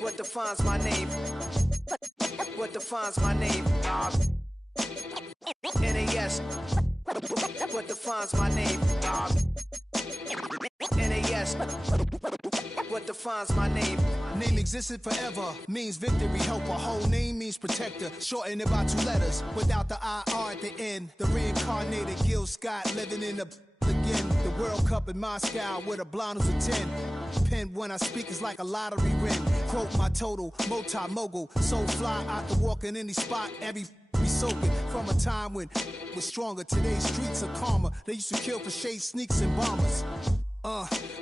What defines my name? What defines my name? NAS. What defines my name? NAS. What defines my name? Name existed forever, means victory, helper. Whole name means protector, shortened it by 2 letters, without the IR at the end. The reincarnated Gil Scott living in the again. The World Cup in Moscow with a blind who's a 10. Pen when I speak is like a lottery win. Quote my total, multi-mogul, so fly out to walk in any spot, every be soaking from a time when was stronger. Today's streets are calmer. They used to kill for shade sneaks and bombers.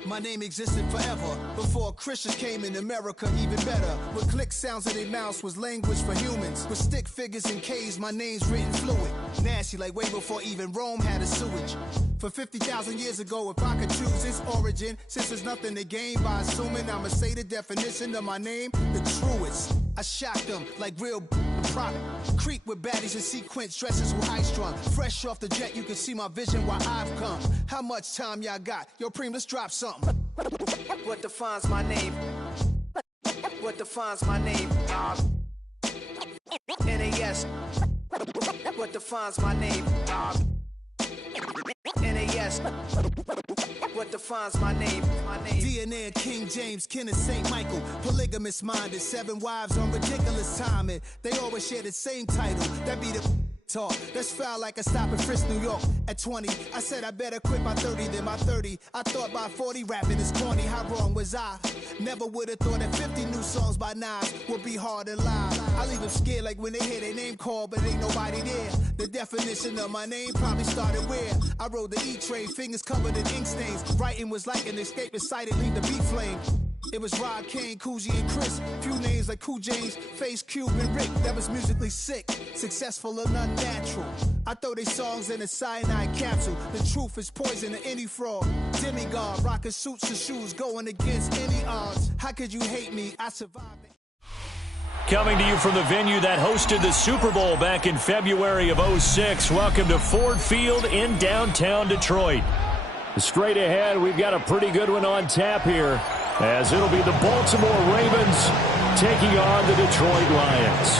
My name existed forever before Christians came in America, even better. With click sounds in their mouths was language for humans. With stick figures and K's, my name's written fluid. Nasty like way before even Rome had a sewage. For 50,000 years ago, if I could choose its origin, since there's nothing to gain by assuming, I'ma say the definition of my name, the truest. I shocked them like real product. Creep with baddies in sequence, dresses with high strung. Fresh off the jet, you can see my vision while I've come. How much time y'all got? Yo, Preem, let's drop something. What defines my name? What defines my name? NAS. What defines my name? NAS. What defines my name? DNA of King James, kin of St. Michael. Polygamous minded, 7 wives on ridiculous timing. They always share the same title. That be the talk. That's foul like a stop in Frisk, New York. At 20, I said I better quit by 30 than by 30. I thought by 40 rapping is corny. How wrong was I? Never would have thought that 50 new songs by Nas would be hard and live. I leave them scared like when they hear their name called, but ain't nobody there. The definition of my name probably started where I rode the E-train, fingers covered in ink stains. Writing was like an escape inside, leave the beat flame. It was Rod Kane, Coogee, and Chris. Few names like Cool James, Face, Cube, and Rick. That was musically sick, successful and unnatural. I throw they songs in a cyanide capsule. The truth is poison to any fraud. Demigod, rocking suits and shoes, going against any odds. How could you hate me? I survived it. Coming to you from the venue that hosted the Super Bowl back in February of '06. Welcome to Ford Field in downtown Detroit. Straight ahead, we've got a pretty good one on tap here, as it'll be the Baltimore Ravens taking on the Detroit Lions.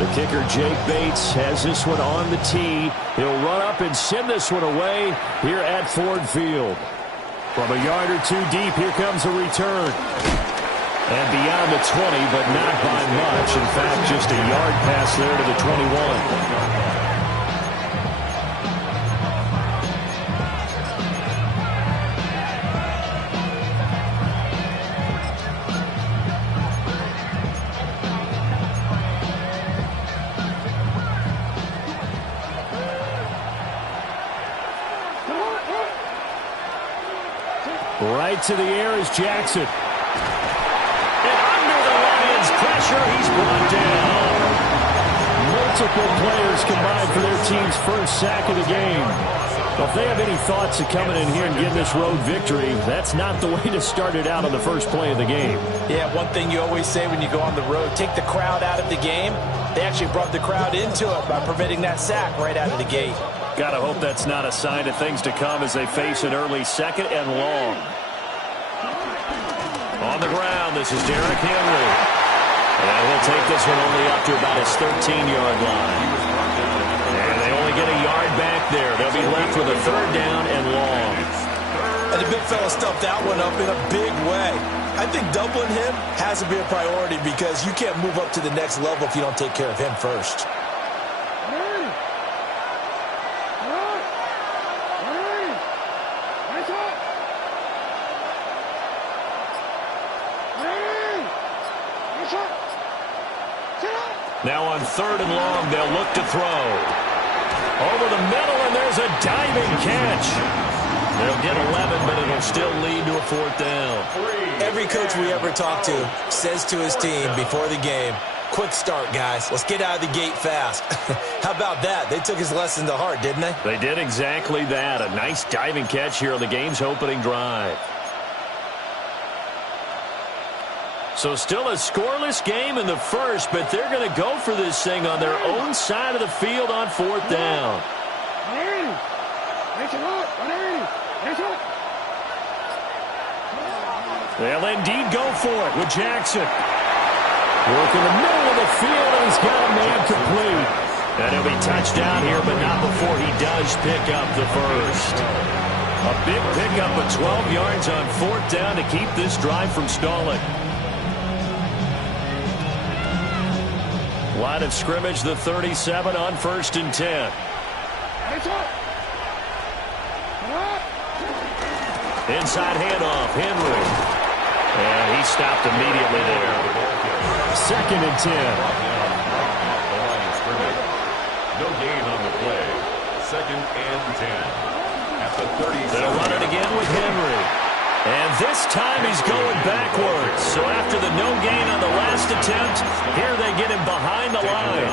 The kicker, Jake Bates, has this one on the tee. He'll run up and send this one away here at Ford Field. From a yard or two deep, here comes a return. And beyond the 20, but not by much. In fact, just a yard pass there to the 21. Right to the air is Jackson. And under the Lions' pressure, he's brought down. Multiple players combined for their team's first sack of the game. Well, if they have any thoughts of coming in here and getting this road victory, that's not the way to start it out on the first play of the game. Yeah, one thing you always say when you go on the road, take the crowd out of the game. They actually brought the crowd into it by preventing that sack right out of the gate. Gotta hope that's not a sign of things to come as they face an early 2nd and long. On the ground, this is Derrick Henry. And he'll take this one only up to about his 13-yard line. And they only get a yard back there. They'll be left with a 3rd down and long. And the big fella stuffed that one up in a big way. I think doubling him has to be a priority because you can't move up to the next level if you don't take care of him first. Now on 3rd and long, they'll look to throw. Over the middle, and there's a diving catch. They'll get 11, but it'll still lead to a 4th down. Every coach we ever talk to says to his team before the game, quick start, guys. Let's get out of the gate fast. How about that? They took his lesson to heart, didn't they? They did exactly that. A nice diving catch here on the game's opening drive. So still a scoreless game in the first, but they're going to go for this thing on their own side of the field on 4th down. They'll indeed go for it with Jackson. Working the middle of the field, and he's got a man complete. And he'll be touched down here, but not before he does pick up the first. A big pickup of 12 yards on 4th down to keep this drive from stalling. Line of scrimmage, the 37 on 1st and 10. Inside handoff, Henry. And he stopped immediately there. 2nd and 10. No gain on the play. 2nd and 10. At the 37. They'll run it again with Henry. And this time he's going backwards. So after the no gain on the last attempt, here they get him behind the line.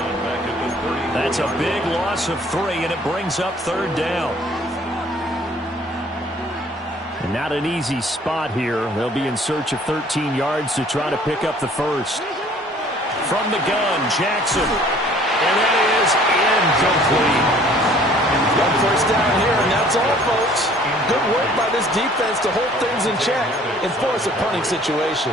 That's a big loss of 3, and it brings up 3rd down. And not an easy spot here. They'll be in search of 13 yards to try to pick up the first. From the gun, Jackson. And that is incomplete. One first down here, and that's all, folks. Good work by this defense to hold things in check and force a punting situation.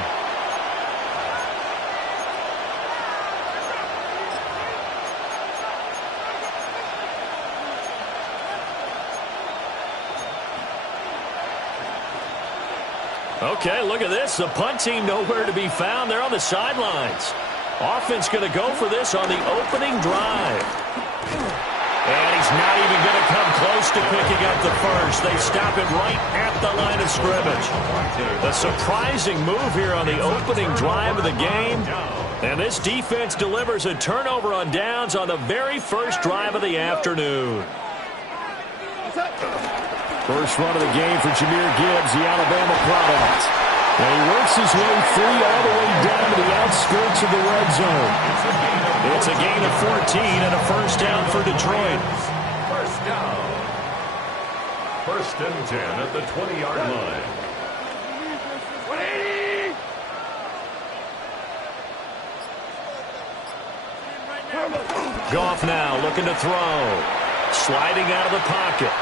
Okay, look at this. The punt team nowhere to be found. They're on the sidelines. Offense going to go for this on the opening drive. And he's not even going to come close to picking up the first. They stop it right at the line of scrimmage. A surprising move here on the opening drive of the game. And this defense delivers a turnover on downs on the very first drive of the afternoon. First run of the game for Jahmyr Gibbs, the Alabama product. And he works his way free all the way down to the outskirts of the red zone. It's a gain of 14 and a first down for Detroit. First down. 1st and 10 at the 20-yard line. Goff now looking to throw. Sliding out of the pocket.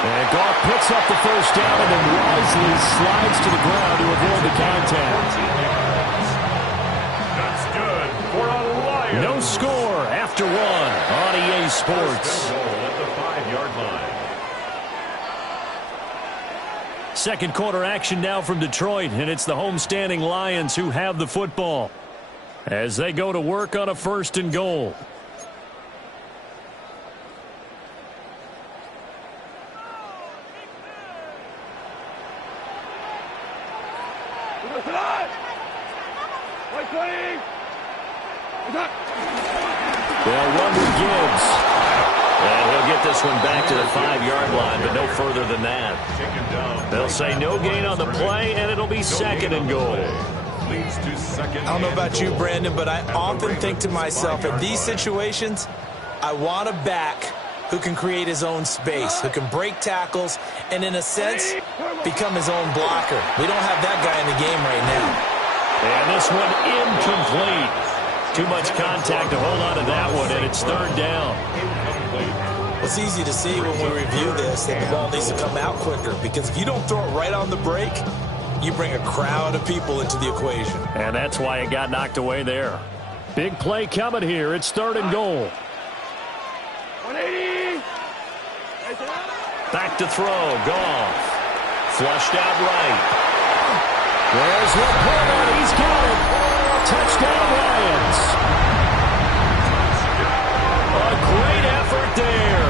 And Goff picks up the first down and then wisely slides to the ground to avoid the contact. That's good for a Lions. No score after 1 on EA Sports. At the 5-yard line. Second quarter action now from Detroit, and it's the homestanding Lions who have the football as they go to work on a 1st and goal. They'll run with Gibbs. And he'll get this one back to the 5-yard line, but no further than that. They'll say no gain on the play, and it'll be 2nd and goal. I don't know about you, Brandon, but I often think to myself, in these situations, I want a back who can create his own space, who can break tackles, and in a sense, become his own blocker. We don't have that guy in the game right now. And this one incomplete. Too much contact to hold on to that one, and it's 3rd down. It's easy to see when we review this that the ball needs to come out quicker, because if you don't throw it right on the break, you bring a crowd of people into the equation. And that's why it got knocked away there. Big play coming here. It's 3rd and goal. 180. Back to throw. Goff. Flushed out right. There's Laporta. He's got it. Touchdown, Lions. A great effort there.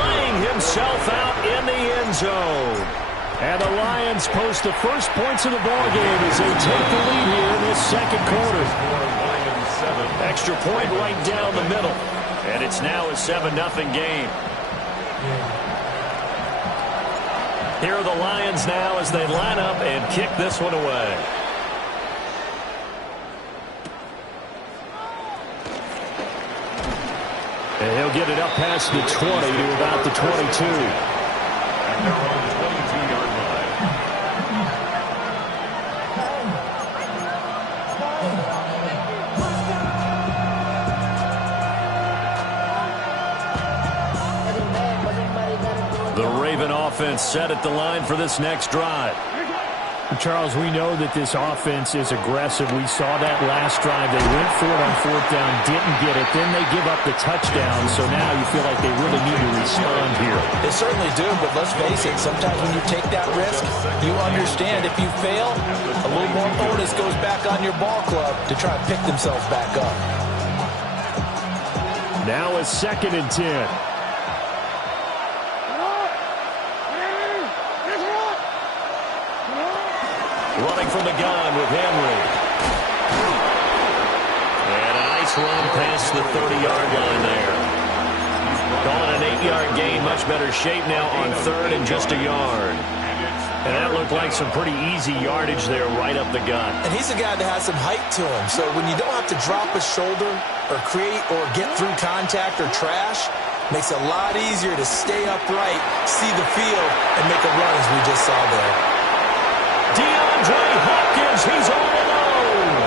Laying himself out in the end zone. And the Lions post the first points of the ballgame as they take the lead here in this 2nd quarter. Extra point right down the middle. And it's now a 7-0 game. Here are the Lions now as they line up and kick this one away. And he'll get it up past the 20 to about the 22. At their own 22-yard line. The Raven offense set at the line for this next drive. Charles, we know that this offense is aggressive. We saw that last drive. They went for it on fourth down, didn't get it. Then they give up the touchdown. So now you feel like they really need to respond here. They certainly do, but let's face it, sometimes when you take that risk, you understand if you fail, a little more onus goes back on your ball club to try and pick themselves back up. Now a 2nd and 10. Running from the gun with Henry. And a nice run past the 30-yard line there. Calling an 8-yard gain, much better shape now on 3rd and just a yard. And that looked like some pretty easy yardage there right up the gut. And he's a guy that has some height to him, so when you don't have to drop a shoulder or create or get through contact or trash, makes it a lot easier to stay upright, see the field, and make a run as we just saw there. DeAndre Hopkins, he's all alone.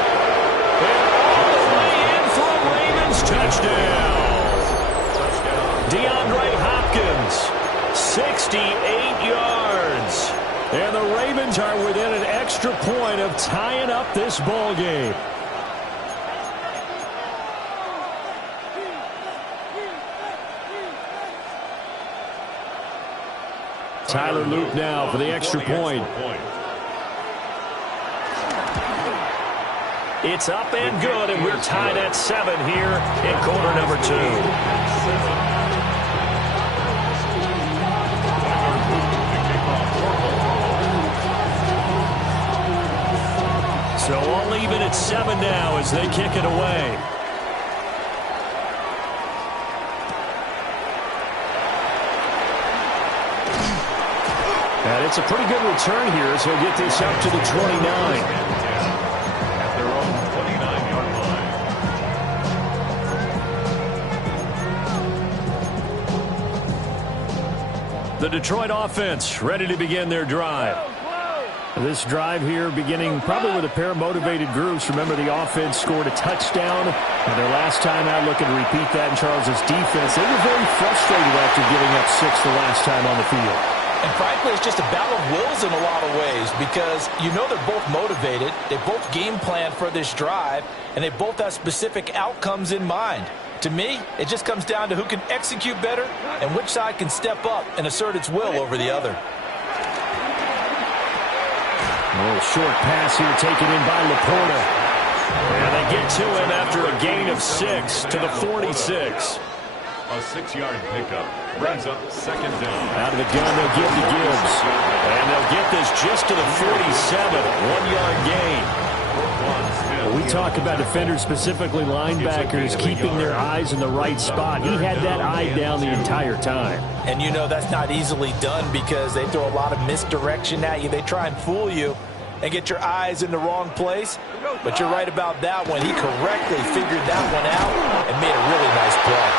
And all the way in for a Ravens touchdown. DeAndre Hopkins, 68 yards. And the Ravens are within an extra point of tying up this ball game. Tyler Luke now for the extra point. It's up and good, and we're tied at 7 here in quarter number 2. So all even at 7 now as they kick it away. And it's a pretty good return here, so he'll get this up to the 29. The Detroit offense ready to begin their drive. This drive here beginning probably with a pair of motivated groups. Remember, the offense scored a touchdown, and their last time out looking to repeat that in Charles's defense. They were very frustrated after giving up 6 the last time on the field. And frankly, it's just a battle of wills in a lot of ways because you know they're both motivated. They both game plan for this drive, and they both have specific outcomes in mind. To me, it just comes down to who can execute better and which side can step up and assert its will over the other. A little short pass here taken in by Laporta. And they get to him after a gain of 6 to the 46. A 6-yard pickup brings up 2nd down. Out of the gun, they'll give to Gibbs. And they'll get this just to the 47. 1-yard gain. We talk about defenders, specifically linebackers, keeping their eyes in the right spot. He had that eye down the entire time. And you know that's not easily done because they throw a lot of misdirection at you. They try and fool you and get your eyes in the wrong place. But you're right about that one. He correctly figured that one out and made a really nice play.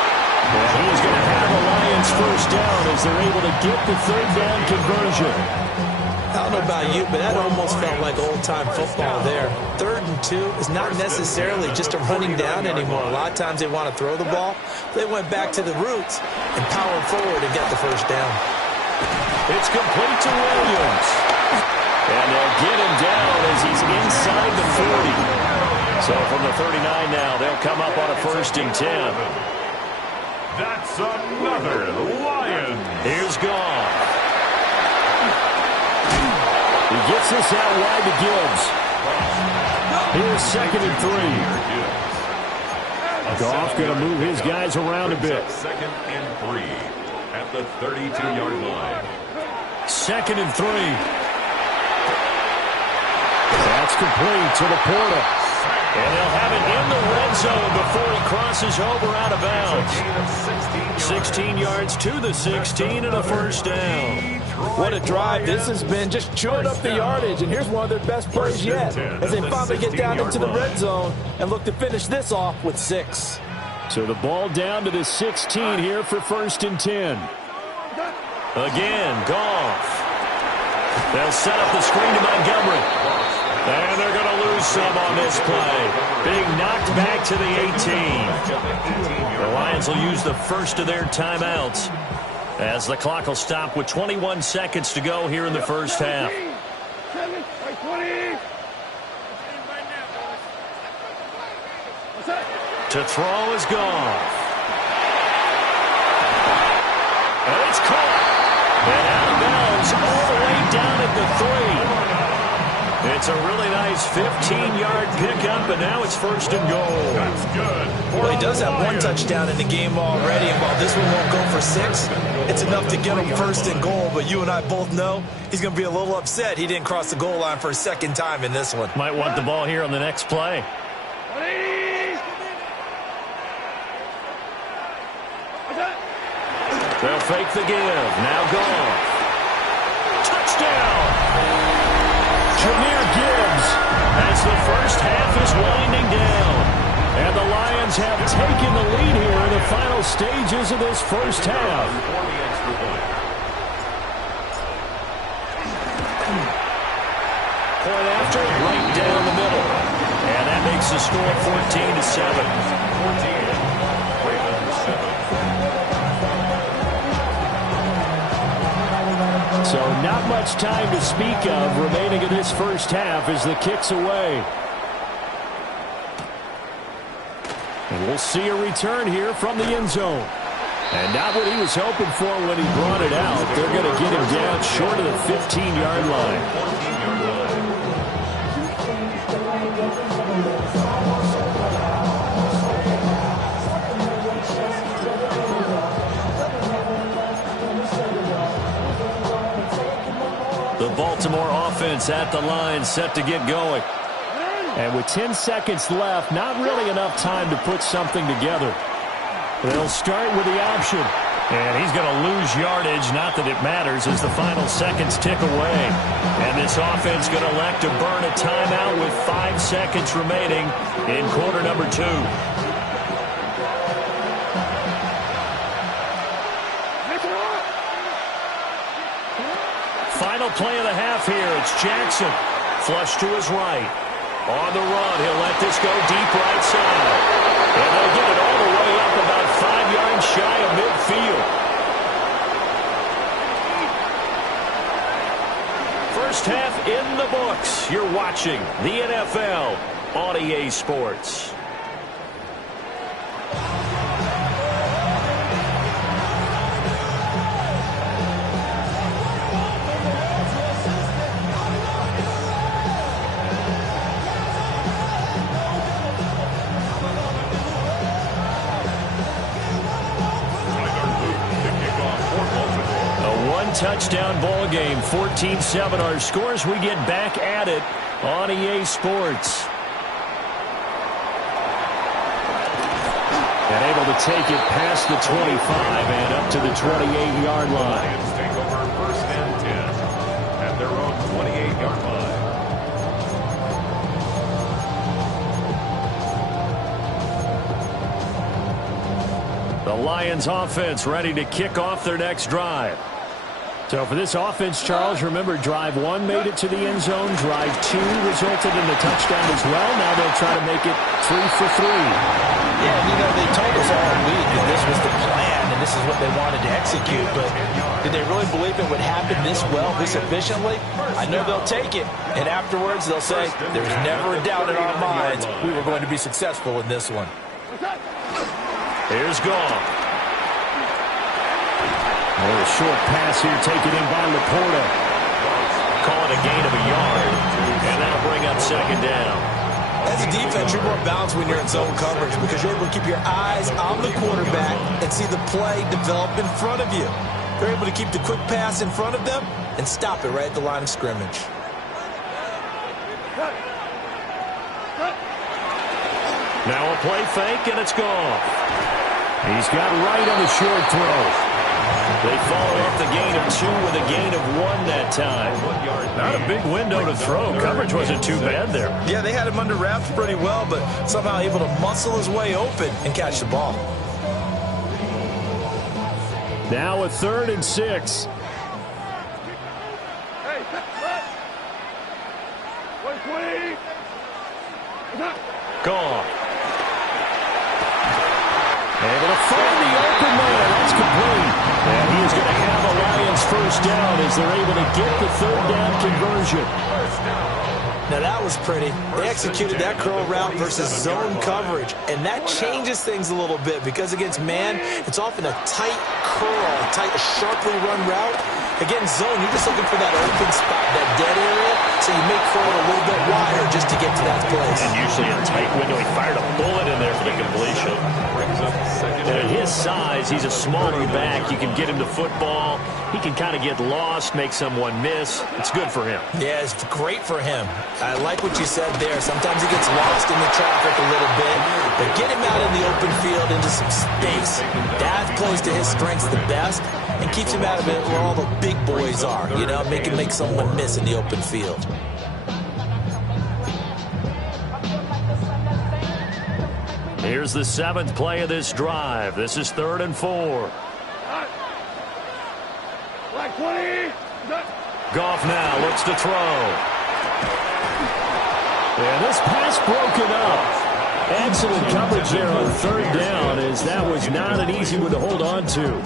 And he's going to have a Lions first down as they're able to get the 3rd down conversion. I don't know about you, but that almost felt like old-time football there. 3rd and 2 is not necessarily just a running down anymore. A lot of times they want to throw the ball. They went back to the roots and powered forward and got the first down. It's complete to Williams. And they'll get him down as he's inside the 40. So from the 39 now, they'll come up on a 1st and 10. That's another Lion. Here's Goff. He gets this out wide to Gibbs. Here's 2nd and 3. Goff going to move his guys around a bit. 2nd and 3 at the 32-yard line. 2nd and 3. That's complete to Laporta. And they'll have it in the red zone before he crosses over out of bounds. 16 yards to the 16 and a 1st down. What a drive this has been, just chewing up the yardage. And here's one of their best plays yet as they finally get down into the red zone and look to finish this off with 6. So the ball down to the 16 here for 1st and 10. Again, Goff. They'll set up the screen to Montgomery. And they're going to lose some on this play. Being knocked back to the 18. The Lions will use the first of their timeouts As the clock will stop with 21 seconds to go here in the first half. To throw is gone. And it's caught. And out of bounds all the way down at the 3. It's a really nice 15-yard pickup, and now it's first and goal. That's good. Well, he does have one touchdown in the game already, and while this one won't go for 6, it's enough to get him first and goal. But you and I both know he's going to be a little upset he didn't cross the goal line for a second time in this one. Might want the ball here on the next play. They'll fake the give. Now gone. Touchdown! Jahmyr Gibbs as the first half is winding down. And the Lions have taken the lead here in the final stages of this first half. Point after, right down the middle. And that makes the score 14-7. 14. Ravens 7. So not much time to speak of remaining in this first half as the kick's away. And we'll see a return here from the end zone. And not what he was hoping for when he brought it out. They're going to get him down short of the 15-yard line. 14-yard line. The Baltimore offense at the line, set to get going. And with 10 seconds left, not really enough time to put something together. They'll start with the option. And he's going to lose yardage, not that it matters, as the final seconds tick away. And this offense going to elect to burn a timeout with 5 seconds remaining in quarter number 2. Final play of the half here. It's Jackson. Flush to his right. On the run, he'll let this go deep right side. And they'll get it all the way up about 5 yards shy of midfield. First half in the books. You're watching the NFL on EA Sports. Touchdown ball game, 14-7 our scores. We get back at it on EA Sports. And able to take it past the 25 and up to the 28-yard line. Lions take over first and 10 at their own 28-yard line. The Lions offense ready to kick off their next drive. So for this offense, Charles, remember drive 1 made it to the end zone. Drive 2 resulted in the touchdown as well. Now they'll try to make it 3 for 3. Yeah, you know, they told us all week that this was the plan and this is what they wanted to execute. But did they really believe it would happen this well, this efficiently? I know they'll take it. And afterwards, they'll say, there's never a doubt in our minds we were going to be successful in this one. Here's Goff. A short pass here taken in by Laporta. Call it a gain of a yard, and that'll bring up second down. As a defense, you're more balanced when you're in zone coverage because you're able to keep your eyes on the quarterback and see the play develop in front of you. They're able to keep the quick pass in front of them and stop it right at the line of scrimmage. Now a play fake, and it's gone. He's got right on the short throw. They followed up the gain of 2 with a gain of 1 that time. Not a big window to throw. Coverage wasn't too bad there. Yeah, they had him under wraps pretty well, but somehow able to muscle his way open and catch the ball. Now a 3rd and 6. Gone. Able to find the open man. That's complete. And he is going to first down as they're able to get the third down conversion. Now that was pretty. They executed that curl route versus zone coverage, and that changes things a little bit because against man, it's often a tight curl, a sharply run route. Against zone, you're just looking for that open spot, that dead area, so you make for it a little bit wider just to get to that place. And usually a tight window. He fired a bullet in there for the completion. And at his size, he's a smaller back. You can get him the football. He can kind of get lost, make someone miss. It's good for him. Yeah, it's great for him. I like what you said there. Sometimes he gets lost in the traffic a little bit, but get him out in the open field into some space. That plays to his strengths the best and keeps him out of it where all the big boys are, you know, make someone miss in the open field. Here's the 7th play of this drive. This is 3rd and 4. Goff now looks to throw. And this pass broken up. Excellent coverage there on 3rd down, as that was not an easy one to hold on to.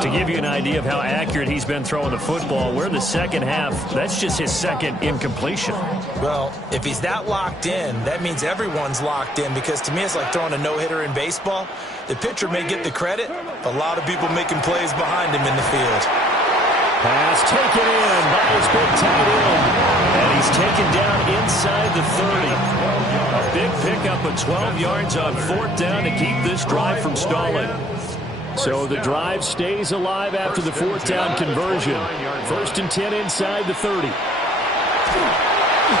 To give you an idea of how accurate he's been throwing the football, we're in the second half. That's just his second incompletion. Well, if he's that locked in, that means everyone's locked in, because to me it's like throwing a no-hitter in baseball. The pitcher may get the credit, but a lot of people making plays behind him in the field. Pass taken in by his big tight end. And he's taken down inside the 30. A big pickup of 12 yards on 4th down to keep this drive from stalling. So the drive stays alive after the 4th down conversion. 1st and 10 inside the 30.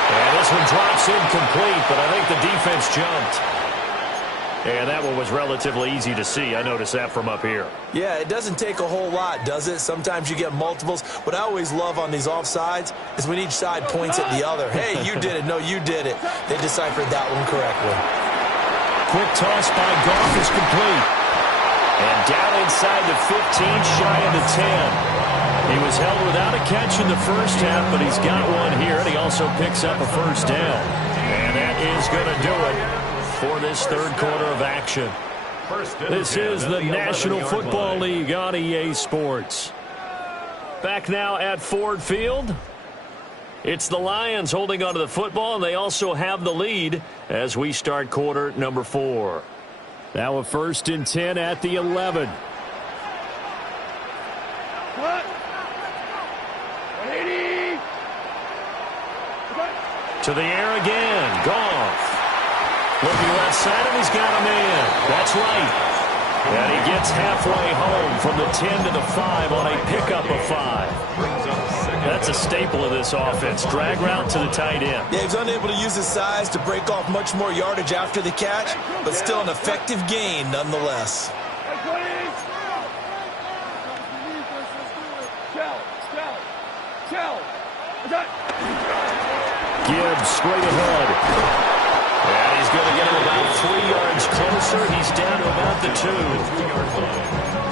And this one drops incomplete, but I think the defense jumped. And that one was relatively easy to see. I noticed that from up here. Yeah, it doesn't take a whole lot, does it? Sometimes you get multiples. What I always love on these offsides is when each side points at the other. Hey, you did it. No, you did it. They deciphered that one correctly. Quick toss by Goff is complete. And down inside the 15, shy of the 10. He was held without a catch in the first half, but he's got one here, and he also picks up a first down. And that is going to do it for this 3rd quarter of action. This is the National Football League on EA Sports. Back now at Ford Field. It's the Lions holding onto the football, and they also have the lead as we start quarter number 4. Now a 1st and 10 at the 11. To the air again. Goff. Looking left side, and he's got a man. That's right. And he gets halfway home from the 10 to the 5 on a pickup of 5. That's a staple of this offense. Drag route to the tight end. Yeah, he's unable to use his size to break off much more yardage after the catch, but still an effective gain nonetheless. Gibbs straight ahead. And he's going to get him about 3 yards closer. He's down to about the 2.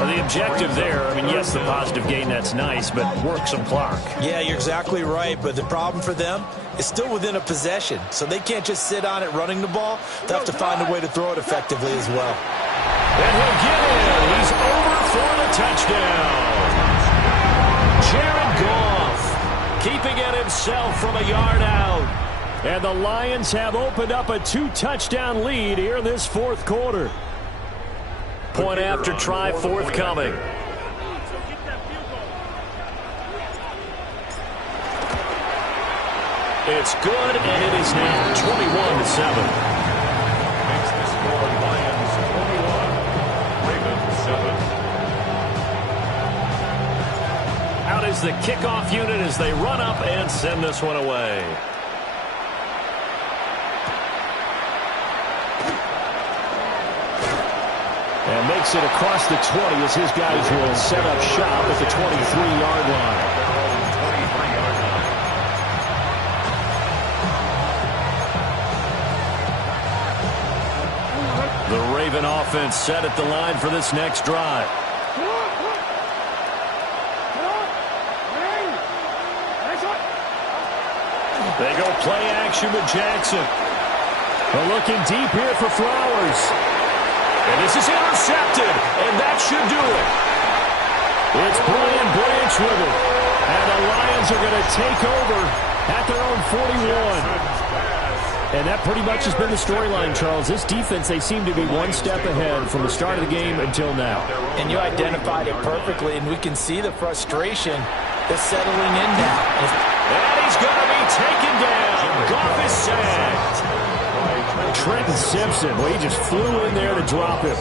The objective there, I mean, yes, the positive gain, that's nice, but work some clock. Yeah, you're exactly right, but the problem for them is still within a possession, so they can't just sit on it running the ball. They'll have to find a way to throw it effectively as well. And he'll get in. He's over for the touchdown. Jared Goff keeping it himself from a yard out. And the Lions have opened up a 2-touchdown lead here in this 4th quarter. Point after try forthcoming. It's good, and it is now 21-7. Makes the score Lions 21, Ravens 7. Out is the kickoff unit as they run up and send this one away. And makes it across the 20 as his guys will set up shop at the 23-yard line. The Raven offense set at the line for this next drive. They go play action with Jackson. They're looking deep here for Flowers. And this is intercepted, and that should do it. It's Brian Branch march with it. And the Lions are going to take over at their own 41. And that pretty much has been the storyline, Charles. This defense, they seem to be one step ahead from the start of the game until now. And you identified it perfectly, and we can see the frustration that's settling in now. And he's going to be taken down. Goff is sacked. Trenton Simpson, well, he just flew in there to drop him.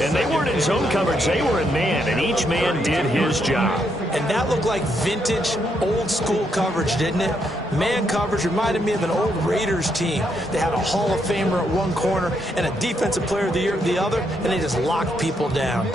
And they weren't in zone coverage. They were in man, and each man did his job. And that looked like vintage, old-school coverage, didn't it? Man coverage reminded me of an old Raiders team. They had a Hall of Famer at one corner and a Defensive Player of the Year at the other, and they just locked people down.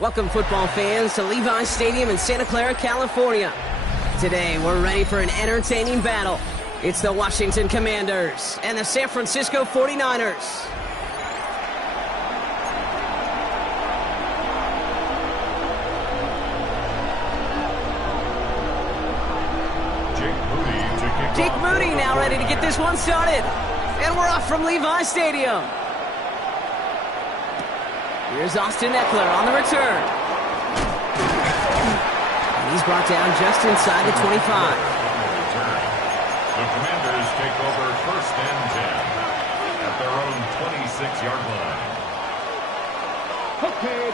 Welcome, football fans, to Levi's Stadium in Santa Clara, California. Today, we're ready for an entertaining battle. It's the Washington Commanders and the San Francisco 49ers. Jake Moody now ready to get this one started. And we're off from Levi's Stadium. Here's Austin Eckler on the return. And he's brought down just inside the 25. The Commanders take over 1st and 10 at their own 26-yard line.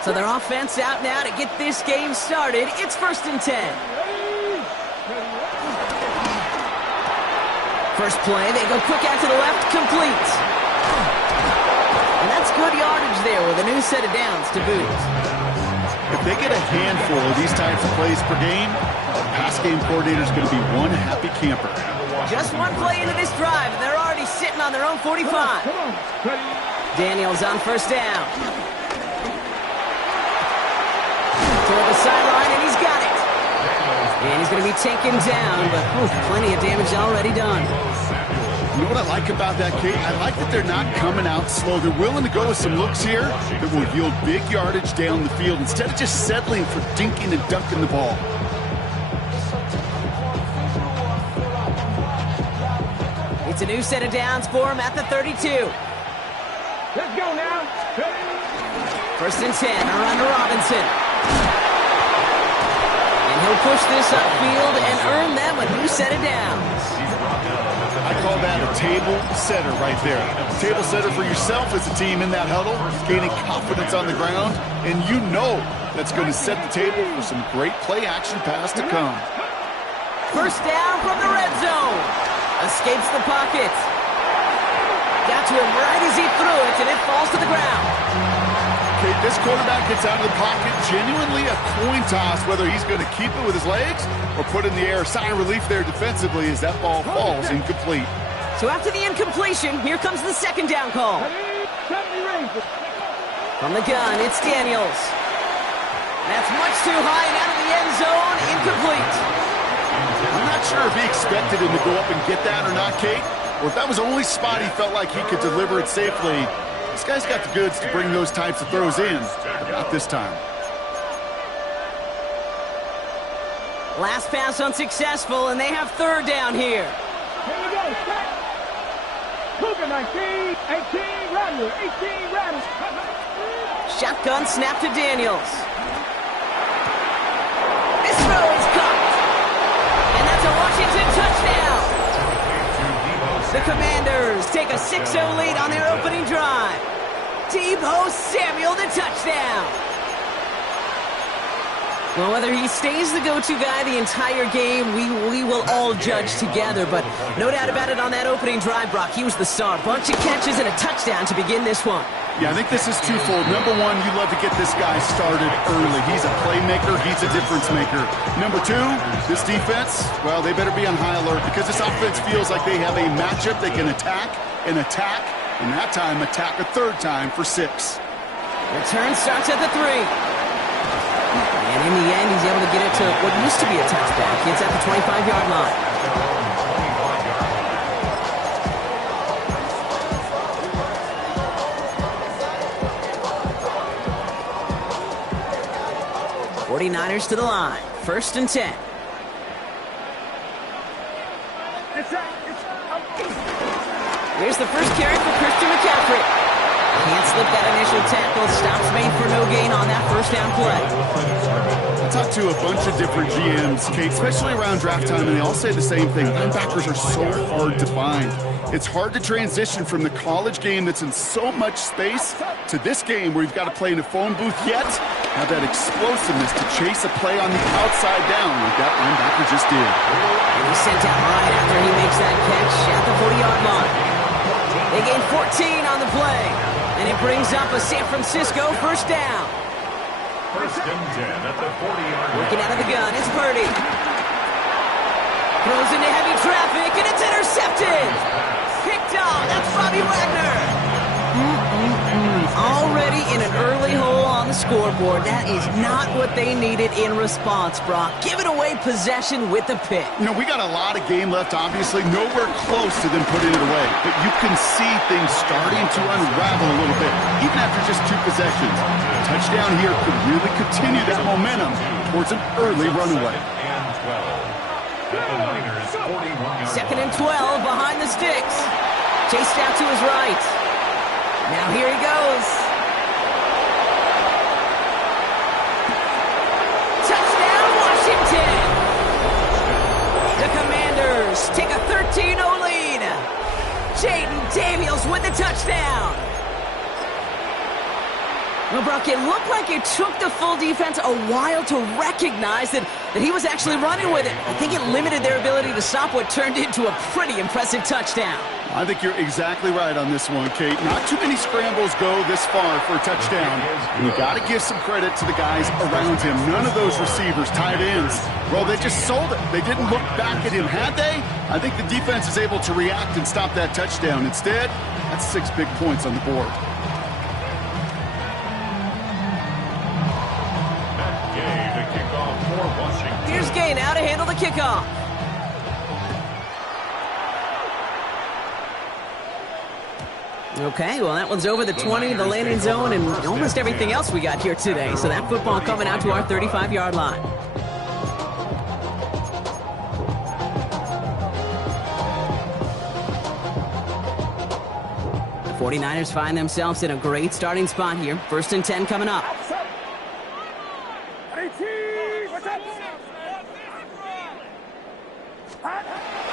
So their offense out now to get this game started. It's 1st and 10. First play, they go quick out to the left, complete. And that's good yardage there with a new set of downs to boot. If they get a handful of these types of plays per game, the pass game coordinator is going to be one happy camper. Just one play into this drive, and they're already sitting on their own 45. Daniels on 1st down. Toward the sideline, and he's got it. And he's going to be taken down, but plenty of damage already done. You know what I like about that, Kate? I like that they're not coming out slow. They're willing to go with some looks here that will yield big yardage down the field instead of just settling for dinking and dunking the ball. It's a new set of downs for him at the 32. Let's go now. 1st and 10, around to Robinson. And he'll push this upfield and earn them a new set of downs. I call that a table setter right there. Table setter for yourself as a team in that huddle, gaining confidence on the ground, and you know that's going to set the table for some great play-action pass to come. First down from the red zone. Escapes the pocket. Got to him right as he threw it, and it falls to the ground. Okay, this quarterback gets out of the pocket, genuinely a coin toss, whether he's going to keep it with his legs or put it in the air. Sigh of relief there defensively as that ball falls incomplete. So after the incompletion, here comes the second down call. From the gun, it's Daniels. That's much too high and out of the end zone, incomplete. I'm not sure if he expected him to go up and get that or not, Kate, or if that was the only spot he felt like he could deliver it safely. This guy's got the goods to bring those types of throws in, but not this time. Last pass unsuccessful, and they have third down here. Here we go. Cougar 19, 18, Rattler, 18, Rattler. Shotgun snap to Daniels. This throw is caught. And that's a Washington touchdown. The Commanders take a 6-0 lead on their opening drive. Deebo Samuel, the touchdown. Well, whether he stays the go-to guy the entire game, we will all judge together. But no doubt about it, on that opening drive, Brock, he was the star. Bunch of catches and a touchdown to begin this one. Yeah, I think this is twofold. Number one, you love to get this guy started early. He's a playmaker. He's a difference maker. Number two, this defense, well, they better be on high alert because this offense feels like they have a matchup they can attack, and that time attack a third time for 6. Return starts at the 3. And in the end, he's able to get it to what used to be a touchback. It's at the 25-yard line. '49ers to the line. 1st and 10. Here's the first carry for Christian McCaffrey. Can't slip that initial tackle. Stops made for no gain on that first down play. I talked to a bunch of different GMs, Kate, especially around draft time, and they all say the same thing. Linebackers are so hard to find. It's hard to transition from the college game that's in so much space to this game where you've got to play in a phone booth, yet have that explosiveness to chase a play on the outside down like that linebacker just did. And he's sent out right after he makes that catch at the 40-yard line. They gain 14 on the play, and it brings up a San Francisco first down. 1st and 10 at the 40-yard line. Working out of the gun, it's Purdy. Throws into heavy traffic, and it's intercepted. Picked off, that's Bobby Wagner. Already in an early hole on the scoreboard. That is not what they needed in response, Brock. Giving away possession with the pick. You know, we got a lot of game left, obviously. Nowhere close to them putting it away. But you can see things starting to unravel a little bit, even after just 2 possessions. A touchdown here could really continue that momentum towards an early runaway. Second and 12 behind the sticks. Chased out to his right. Now here he goes. Touchdown, Washington! The Commanders take a 13-0 lead. Jaden Daniels with the touchdown. Well, Brock, it looked like it took the full defense a while to recognize that he was actually running with it. I think it limited their ability to stop what turned into a pretty impressive touchdown. I think you're exactly right on this one, Kate. Not too many scrambles go this far for a touchdown. And you got to give some credit to the guys around him. None of those receivers, tight ends, well, they just sold it. They didn't look back at him, had they? I think the defense is able to react and stop that touchdown. Instead, that's 6 big points on the board. Here's Gay now to handle the kickoff. Okay, well, that one's over the 20, the landing zone, and almost everything else we got here today. So that football coming out to our 35-yard line. The 49ers find themselves in a great starting spot here. 1st and 10 coming up.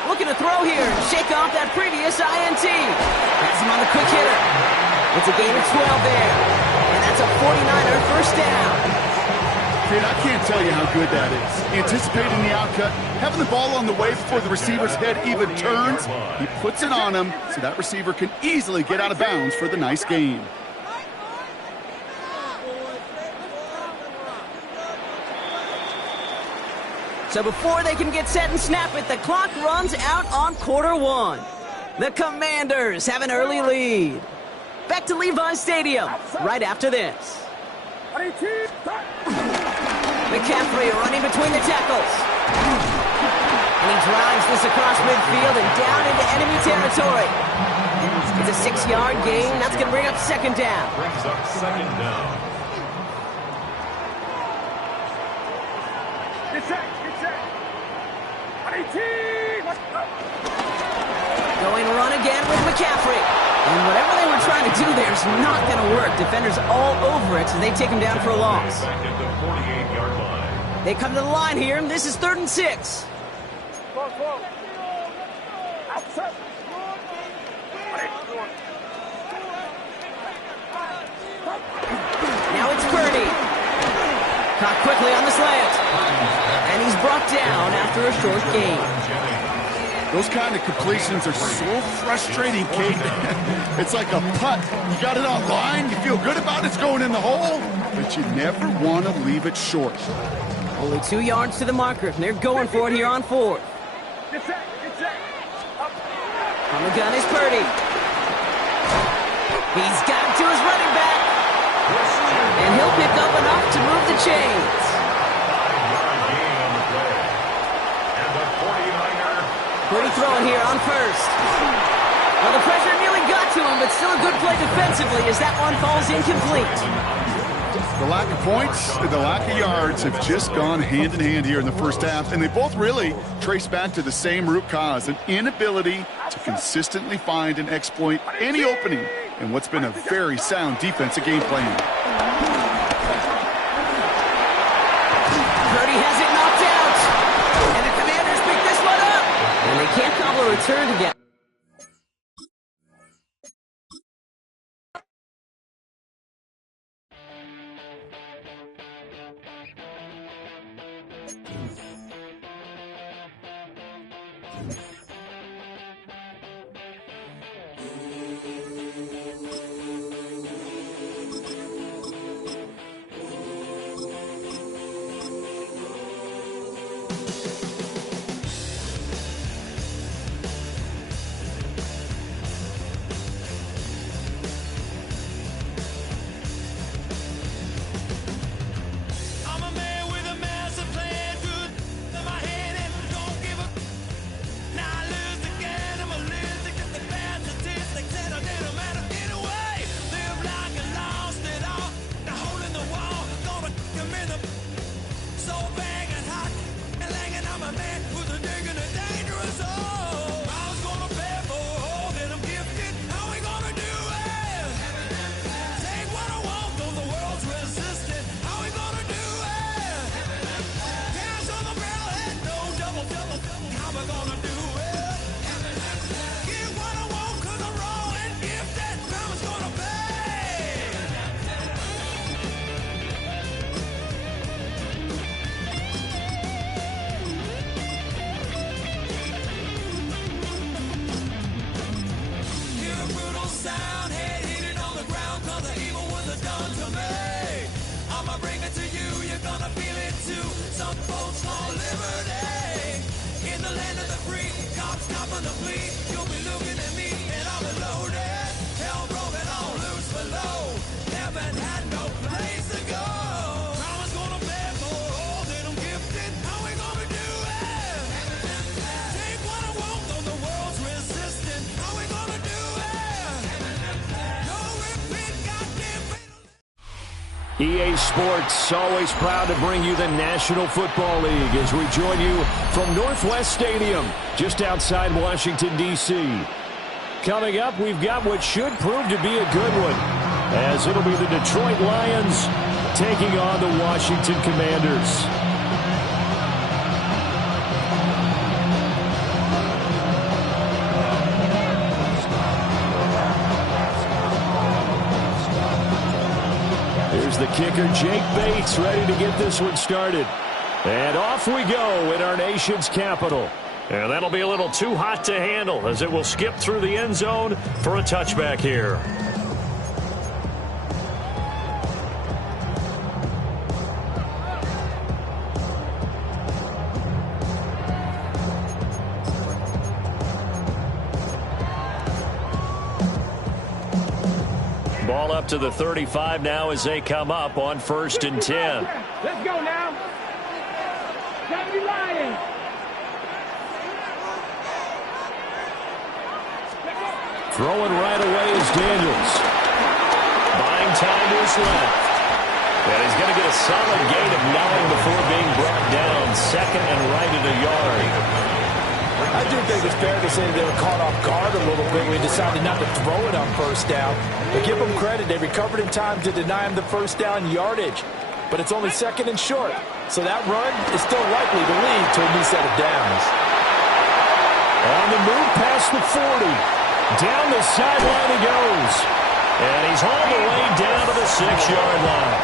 Looking to throw here and shake off that that previous INT. Has him on the quick hitter. It's a gain of 12 there. And that's a 49er first down. Kid, I can't tell you how good that is. Anticipating the outcut, having the ball on the way before the receiver's head even turns. He puts it on him so that receiver can easily get out of bounds for the nice gain. So before they can get set and snap it, the clock runs out on quarter one. The Commanders have an early lead. Back to Levi Stadium right after this. McCaffrey running between the tackles. And he drives this across midfield and down into enemy territory. It's a 6-yard gain. That's going to bring up second down. Brings up second down. Get set. Going run again with McCaffrey. And whatever they were trying to do there is not going to work. Defenders all over it, so they take him down for a loss. Back at the 48-yard line. They come to the line here, and this is 3rd and 6. Now it's Purdy. Caught quickly on the slant. And he's brought down after a short gain. Those kind of completions are so frustrating, Kate. It's like a putt. You got it on line, you feel good about it's going in the hole, but you never want to leave it short. Only 2 yards to the marker, and they're going for it here on 4th. On the gun is Purdy. He's got to his running back. And he'll pick up enough to move the chains. Purdy throwing here on first. Well, the pressure nearly got to him, but still a good play defensively as that one falls incomplete. The lack of points and the lack of yards have just gone hand in hand here in the first half, and they both really trace back to the same root cause, an inability to consistently find and exploit any opening in what's been a very sound defensive game plan. Purdy has it knocked out, and the Commanders pick this one up, and they can't cobble a return together. EA Sports, always proud to bring you the National Football League as we join you from Northwest Stadium, just outside Washington, D.C. Coming up, we've got what should prove to be a good one, as it'll be the Detroit Lions taking on the Washington Commanders. kicker Jake Bates ready to get this one started. And off we go in our nation's capital. And that'll be a little too hot to handle as it will skip through the end zone for a touchback here. Ball up to the 35 now as they come up on 1st and 10. Let's go now. Gotta be Lions. Throwing right away is Daniels. Buying time to his left. And he's going to get a solid gain of 9 before being brought down. 2nd and right at a yard. I do think it's fair to say they were caught off guard a little bit when they decided not to throw it on 1st down. But give them credit. They recovered in time to deny him the 1st down yardage. But it's only 2nd and short. So that run is still likely to lead to a new set of downs. On the move past the 40. Down the sideline he goes. And he's all the way down to the 6-yard line.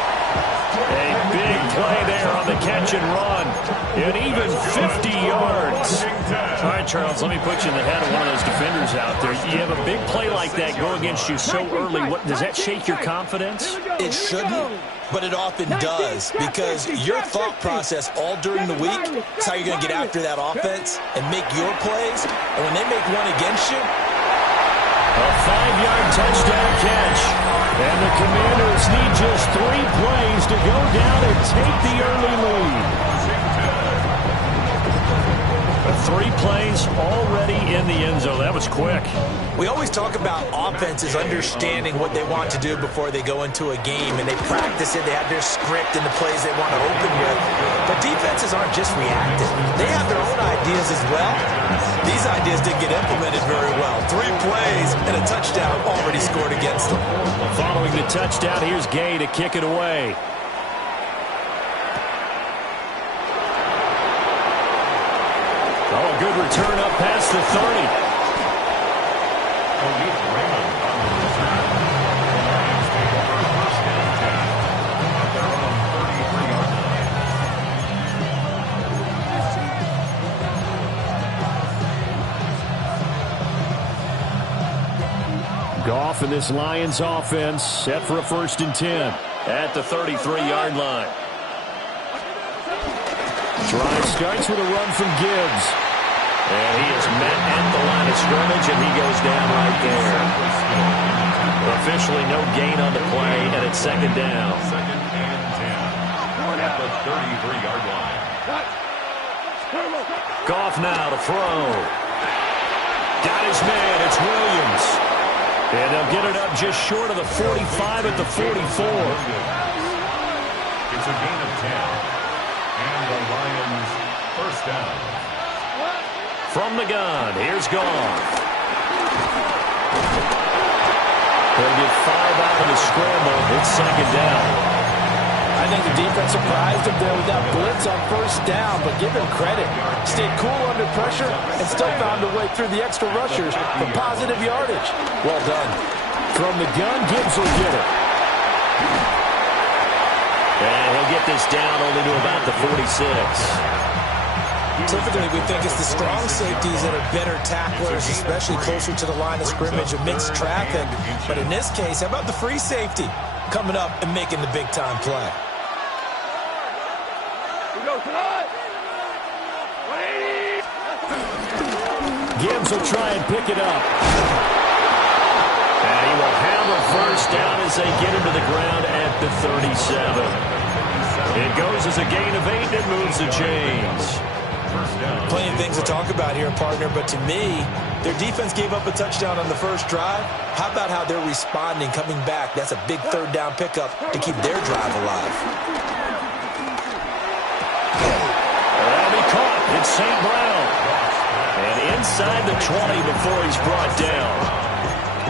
A big play there on the catch and run. And even 50 yards. All right, Charles, let me put you in the head of one of those defenders out there. You have a big play like that go against you so early. Does that shake your confidence? It shouldn't, but it often does, because your thought process all during the week is how you're going to get after that offense and make your plays. And when they make one against you, a 5-yard touchdown catch. And the Commanders need just 3 plays to go down and take the early lead. 3 plays already in the end zone. That was quick. We always talk about offenses understanding what they want to do before they go into a game, and they practice it. They have their script and the plays they want to open with. But defenses aren't just reactive. They have their own ideas as well. These ideas didn't get implemented very well. 3 plays and a touchdown already scored against them. Following the touchdown, here's Gay to kick it away. Oh, good return up past the 30. Goff and this Lions offense set for a 1st and 10 at the 33-yard line. Drive starts with a run from Gibbs. And he is met at the line of scrimmage, and he goes down right there. Officially no gain on the play, and it's 2nd down. 2nd and 10 at the 33-yard line. Goff now to throw. Got his man. It's Williams. And they'll get it up just short of the 45 at the 44. It's a gain of 10. And the Lions 1st down. From the gun, here's Goff. They'll get 5 out of the scramble. It's 2nd down. I think the defense surprised him there with that blitz on 1st down, but give him credit. Stayed cool under pressure and still found a way through the extra rushers for positive yardage. Well done. From the gun, Gibbs will get it. And he'll get this down only to about the 46. Typically, we think it's the strong safeties that are better tacklers, especially closer to the line of scrimmage amidst traffic. But in this case, how about the free safety coming up and making the big-time play? Gibbs will try and pick it up. And he will have a 1st down as they get him to the ground at the 37. It goes as a gain of 8 and moves the chains. Plenty of things to talk about here, partner, but to me, their defense gave up a touchdown on the 1st drive. How about how they're responding, coming back? That's a big 3rd down pickup to keep their drive alive. That'll be caught. It's St. Brown. And inside the 20 before he's brought down.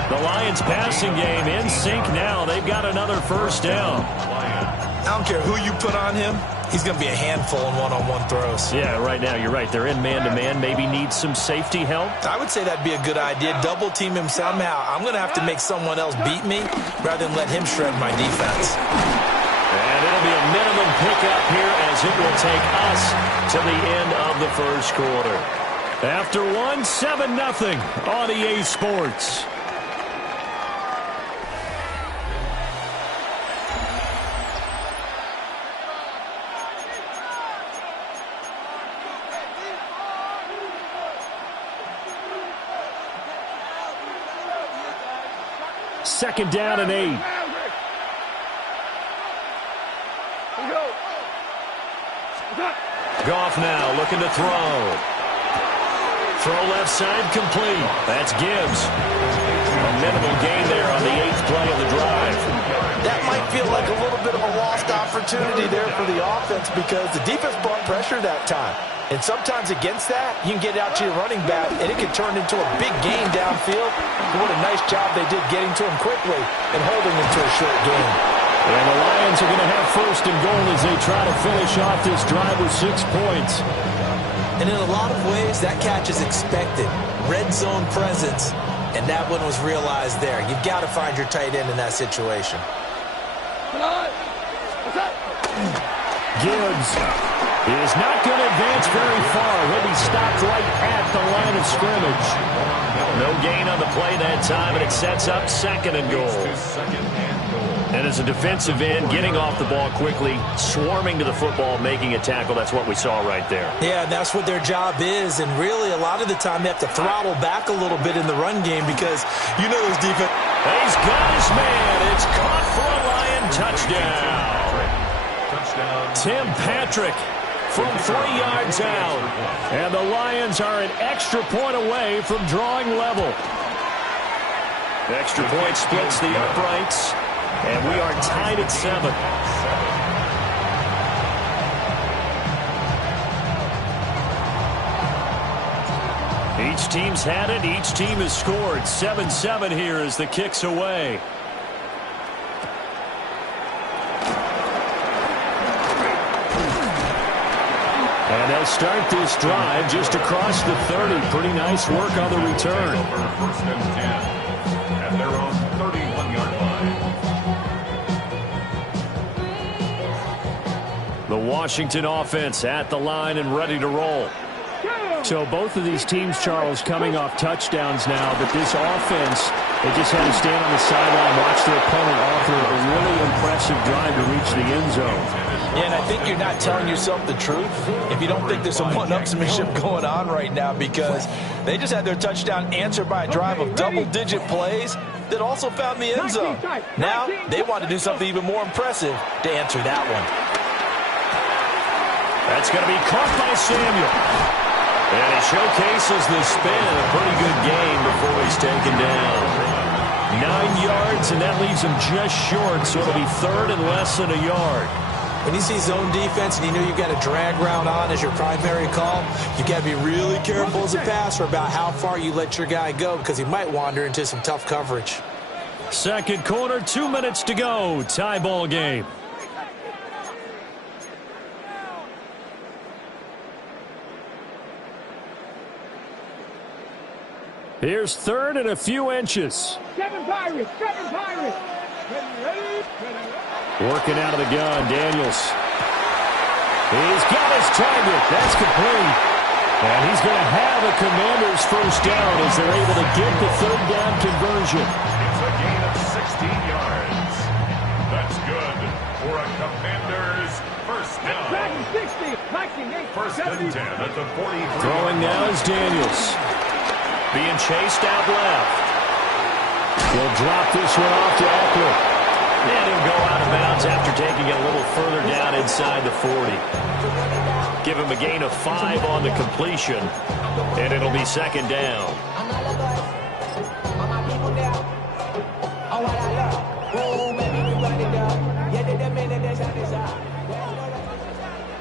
The Lions passing game in sync now. They've got another 1st down. I don't care who you put on him. He's going to be a handful in one-on-one throws. Yeah, right now, you're right. They're in man-to-man. Maybe need some safety help. I would say that'd be a good idea. Double-team him somehow. I'm going to have to make someone else beat me rather than let him shred my defense. And it'll be a minimum pickup here as it will take us to the end of the first quarter. After one, 7-0 on EA Sports. Second down and 8. Goff now looking to throw. Throw left side complete. That's Gibbs. A minimal gain there on the 8th play of the drive. That might feel like a little bit of a lost opportunity there for the offense because the defense brought pressure that time. And sometimes against that, you can get out to your running back, and it can turn into a big gain downfield. What a nice job they did getting to him quickly and holding him to a short gain. And the Lions are going to have first and goal as they try to finish off this drive with 6 points. And in a lot of ways, that catch is expected. Red zone presence, and that one was realized there. You've got to find your tight end in that situation. Gibbs is not going to advance very far. He'll be stopped right at the line of scrimmage. No gain on the play that time, and it sets up second and goal. And as a defensive end, getting off the ball quickly, swarming to the football, making a tackle, that's what we saw right there. Yeah, that's what their job is, and really a lot of the time they have to throttle back a little bit in the run game because you know his defense. He's got his man. It's caught for a Lion touchdown. Tim Patrick from 3 yards out. And the Lions are an extra point away from drawing level. Extra point splits the uprights. And we are tied at 7. Each team's had it. Each team has scored. 7-7 here as the kick's away. And they'll start this drive just across the 30. Pretty nice work on the return. First and 10 at their own 31-yard line. The Washington offense at the line and ready to roll. So both of these teams, Charles, coming off touchdowns now, but this offense, they just had to stand on the sideline, watch their opponent offer a really impressive drive to reach the end zone. Yeah, and I think you're not telling yourself the truth if you don't think there's some one-upsmanship going on right now because they just had their touchdown answered by a drive of double-digit plays that also found the end zone. Now they want to do something even more impressive to answer that one. That's going to be caught by Samuel. And he showcases the spin. A pretty good gain before he's taken down. 9 yards, and that leaves him just short, so it'll be third and less than a yard. When you see zone defense and you know you've got a drag route on as your primary call, you've got to be really careful as a passer about how far you let your guy go because he might wander into some tough coverage. Second quarter, 2 minutes to go. Tie ball game. Here's third and a few inches. Seven Pirates. Working out of the gun, Daniels. He's got his target. That's complete. And he's going to have a Commanders first down as they're able to get the third down conversion. It's a gain of 16 yards. That's good for a Commanders first down. First and 10 at the 43. Throwing now is Daniels. Being chased out left. He'll drop this one off to Eckler. And he'll go out of bounds after taking it a little further down inside the 40. Give him a gain of 5 on the completion, and it'll be second down.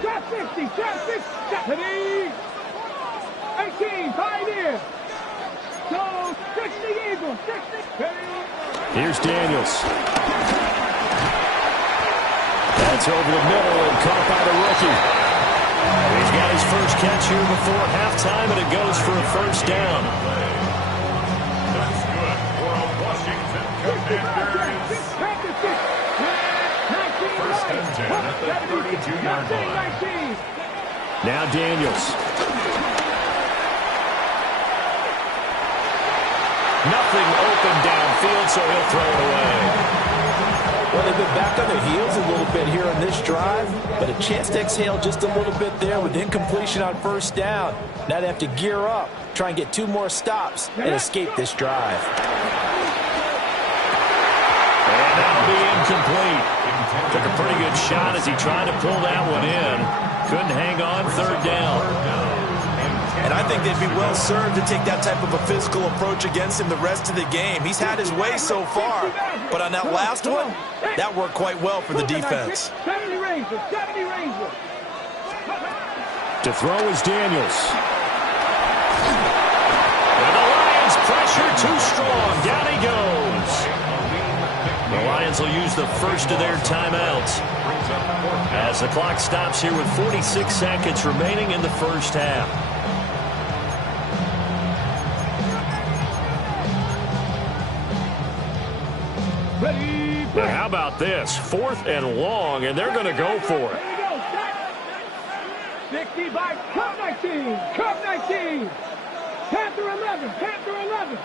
Drop 50, 18, Pioneer. So 60 Eagles, 60. Here's Daniels. That's over the middle and caught by the rookie. He's got his first catch here before halftime, and it goes for a first down. That's good for a Washington Commanders. First and Now Daniels. Nothing open downfield, so he'll throw it away. Well, they've been back on their heels a little bit here on this drive, but a chance to exhale just a little bit there with incompletion on first down. Now they have to gear up, try and get 2 more stops, and escape this drive. And that'll be incomplete. Took a pretty good shot as he tried to pull that one in. Couldn't hang on, 3rd down. And I think they'd be well served to take that type of a physical approach against him the rest of the game. He's had his way so far, but on that last one, that worked quite well for the defense. 70 Rangers, 70 Rangers. To throw is Daniels. And the Lions pressure too strong. Down he goes. The Lions will use the first of their timeouts as the clock stops here with 46 seconds remaining in the first half. Now how about this? 4th and long, and they're going to go for it. 60 by Cup 19. Cup 19. Panther 11. Panther 11.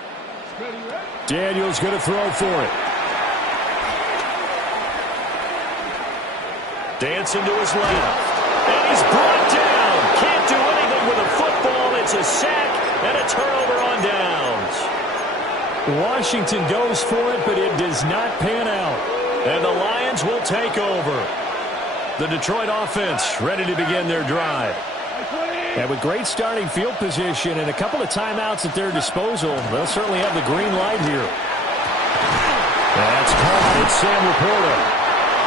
Daniels going to throw for it. Dancing to his left. And he's brought down. Can't do anything with a football. It's a sack and a turnover on downs. Washington goes for it, but it does not pan out. And the Lions will take over. The Detroit offense ready to begin their drive. And with great starting field position and a couple of timeouts at their disposal, they'll certainly have the green light here. That's caught. It's Sam Laporta.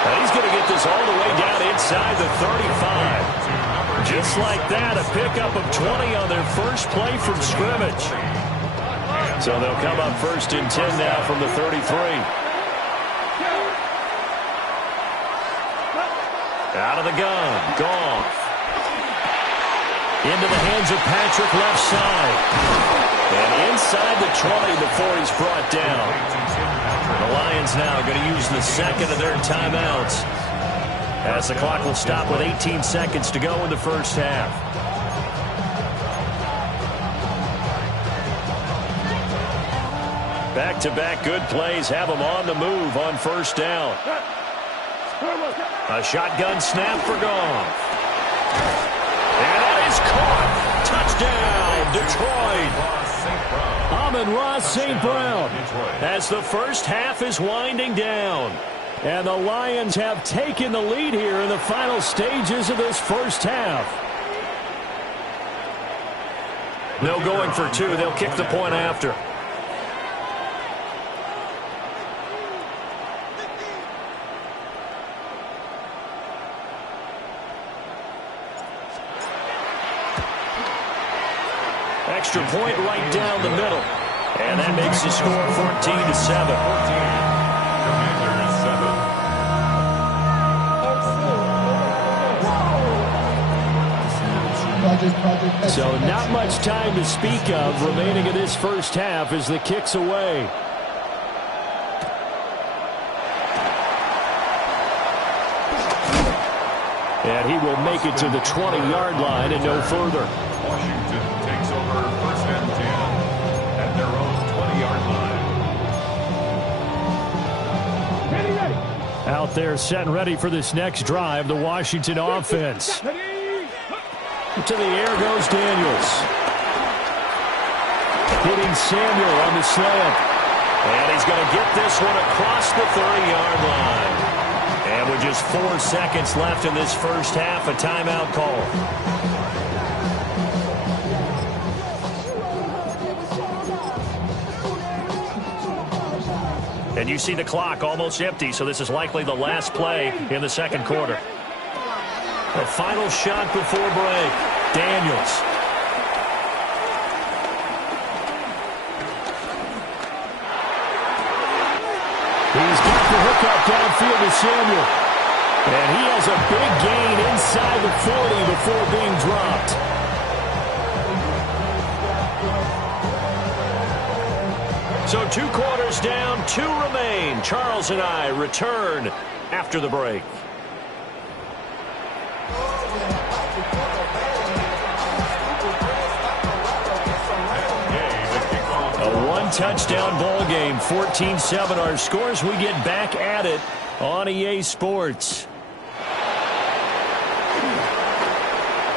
And he's going to get this all the way down inside the 35. Just like that, a pickup of 20 on their first play from scrimmage. So they'll come up 1st and 10 now from the 33. Out of the gun. Goff. Into the hands of Patrick left side. And inside the 20 before he's brought down. The Lions now going to use the second of their timeouts as the clock will stop with 18 seconds to go in the first half. Back-to-back good plays have them on the move on first down. A shotgun snap for Goff. And that is caught. Touchdown, Detroit. Amon-Ra St. Brown as the first half is winding down. And the Lions have taken the lead here in the final stages of this first half. No going for 2. They'll kick the point after. Extra point right down the middle. And that makes the score 14-7. So not much time to speak of remaining in this first half as the kick's away. And he will make it to the 20-yard line and no further. Washington takes over 1st and 10 at their own 20-yard line. Ready, ready. Out there set and ready for this next drive, the Washington offense. To the air goes Daniels. Hitting Samuel on the slant. And he's going to get this one across the 30-yard line. And with just 4 seconds left in this first half, a timeout call. And you see the clock almost empty, so this is likely the last play in the second quarter. A final shot before break. Daniels. He's got the hookup downfield to Samuel. And he has a big gain inside the 40 before being dropped. So 2 quarters down, 2 remain. Charles and I return after the break. Nine-touchdown ball game. 14-7 our scores. We get back at it on EA Sports.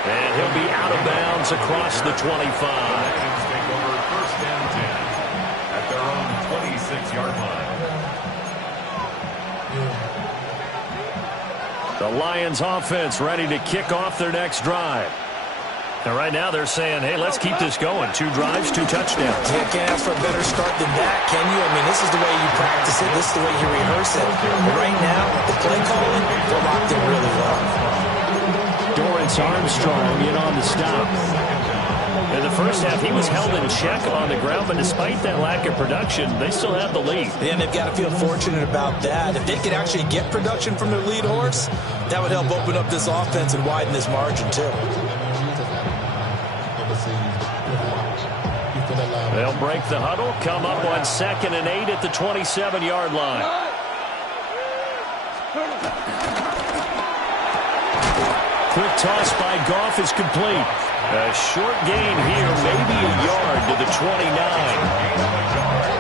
And he'll be out of bounds across the 25. Lions take over 1st and 10 at their own 26-yard line. The Lions offense ready to kick off their next drive. And right now they're saying, hey, let's keep this going. 2 drives, 2 touchdowns. Yeah, can't ask for a better start than that, can you? I mean, this is the way you practice it. This is the way you rehearse it. But right now, the play calling, they're locked in really well. Dorrance Armstrong in on the stop. In the first half, he was held in check on the ground, but despite that lack of production, they still have the lead. Yeah, and they've got to feel fortunate about that. If they could actually get production from their lead horse, that would help open up this offense and widen this margin, too. They'll break the huddle, come up on 2nd and 8 at the 27-yard line. Quick toss by Goff is complete. A short gain here, maybe a yard to the 29.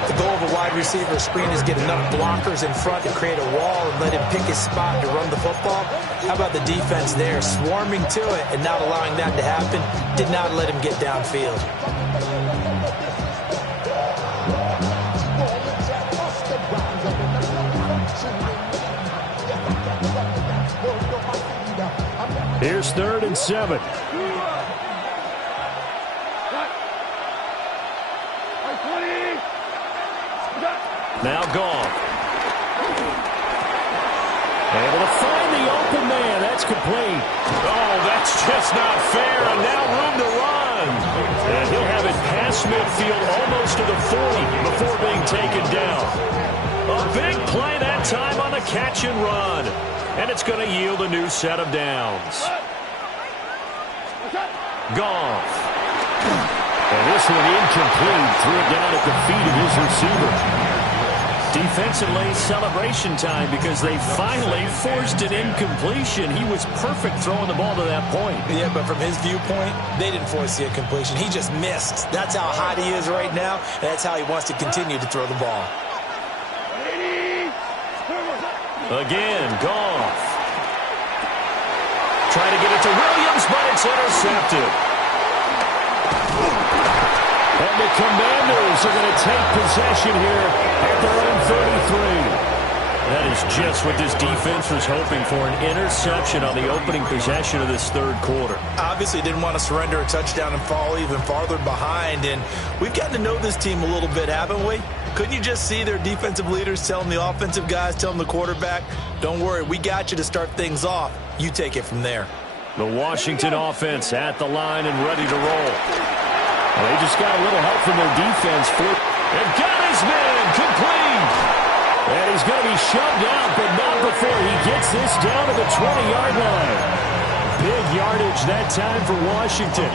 The goal of a wide receiver screen is get enough blockers in front to create a wall and let him pick his spot to run the football. How about the defense there, swarming to it and not allowing that to happen? Did not let him get downfield. Here's 3rd and 7. Now Goff. Able to find the open man. That's complete. Oh, that's just not fair. And now room to run. And he'll have it past midfield almost to the 40 before being taken down. A big play that time on the catch and run. And it's going to yield a new set of downs. Goff. And this one incomplete. Threw it down at the feet of his receiver. Defensively, celebration time because they finally forced an incompletion. He was perfect throwing the ball to that point. Yeah, but from his viewpoint, they didn't force the incompletion. He just missed. That's how hot he is right now, and that's how he wants to continue to throw the ball. Again, Goff. Trying to get it to Williams, but it's intercepted. And the Commanders are going to take possession here at their own 33. That is just what this defense was hoping for, an interception on the opening possession of this 3rd quarter. Obviously didn't want to surrender a touchdown and fall even farther behind, and we've gotten to know this team a little bit, haven't we? Couldn't you just see their defensive leaders telling the offensive guys, telling the quarterback, don't worry, we got you to start things off. You take it from there. The Washington offense at the line and ready to roll. Well, they just got a little help from their defense. And got his man complete. And he's going to be shoved out, but not before he gets this down to the 20-yard line. Big yardage that time for Washington.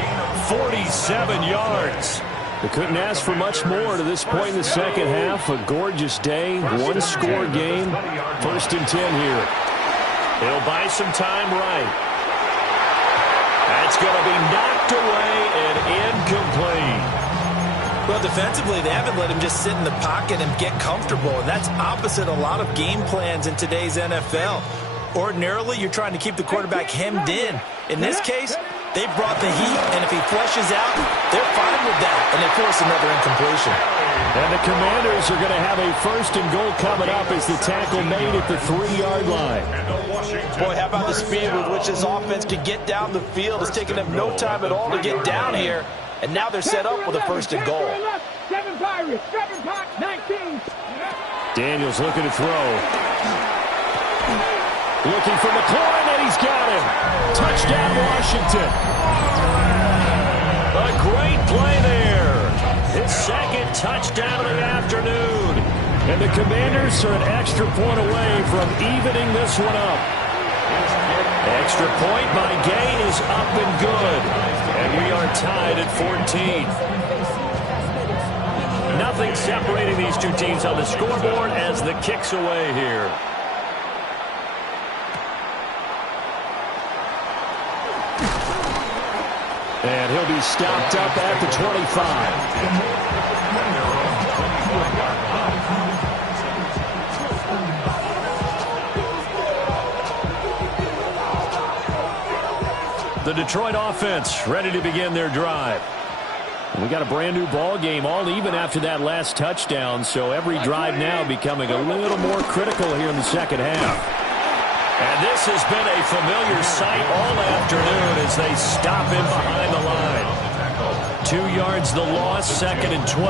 47 yards. They couldn't ask for much more to this point in the second half. A gorgeous day, one-score game. 1st and 10 here. He'll buy some time right. That's going to be knocked away and incomplete. Well, defensively, they haven't let him just sit in the pocket and get comfortable, and that's opposite a lot of game plans in today's NFL. Ordinarily, you're trying to keep the quarterback hemmed in. In this case, they brought the heat, and if he flushes out, they're fine with that, and they force another incompletion. And the Commanders are going to have a 1st and goal coming up as the tackle made at the 3-yard line. Boy, how about the speed with which this offense can get down the field? It's taken them no time at all to get down here, and now they're set up with a 1st and goal. 7 Pirates, 19. Daniels looking to throw. Looking for McLaurin, and he's got him. Touchdown, Washington. A great play there. His 2nd touchdown of the afternoon. And the Commanders are an extra point away from evening this one up. Extra point by Gain is up and good. And we are tied at 14. Nothing separating these two teams on the scoreboard as the kick's away here. And he'll be stopped up at the 25. The Detroit offense ready to begin their drive. We got a brand new ball game, all even after that last touchdown, so every drive now becoming a little more critical here in the second half. And this has been a familiar sight all afternoon as they stop him behind the line. 2 yards the loss, 2nd and 12.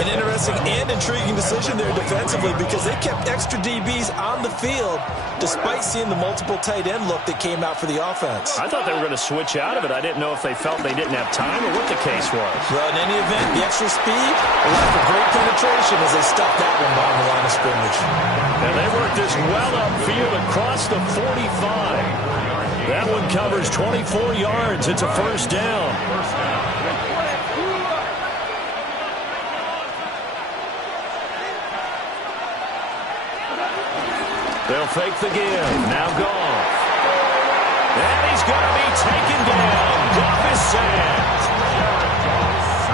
An interesting and intriguing decision there defensively because they kept extra DBs on the field despite seeing the multiple tight end look that came out for the offense. I thought they were going to switch out of it. I didn't know if they felt they didn't have time or what the case was. Well, in any event, the extra speed allowed for great penetration as they stuffed that one behind the line of scrimmage. And they worked this well upfield across the 45. That one covers 24 yards. It's a first down. They'll fake the give. Now Goff. And he's going to be taken down. Goff is sacked.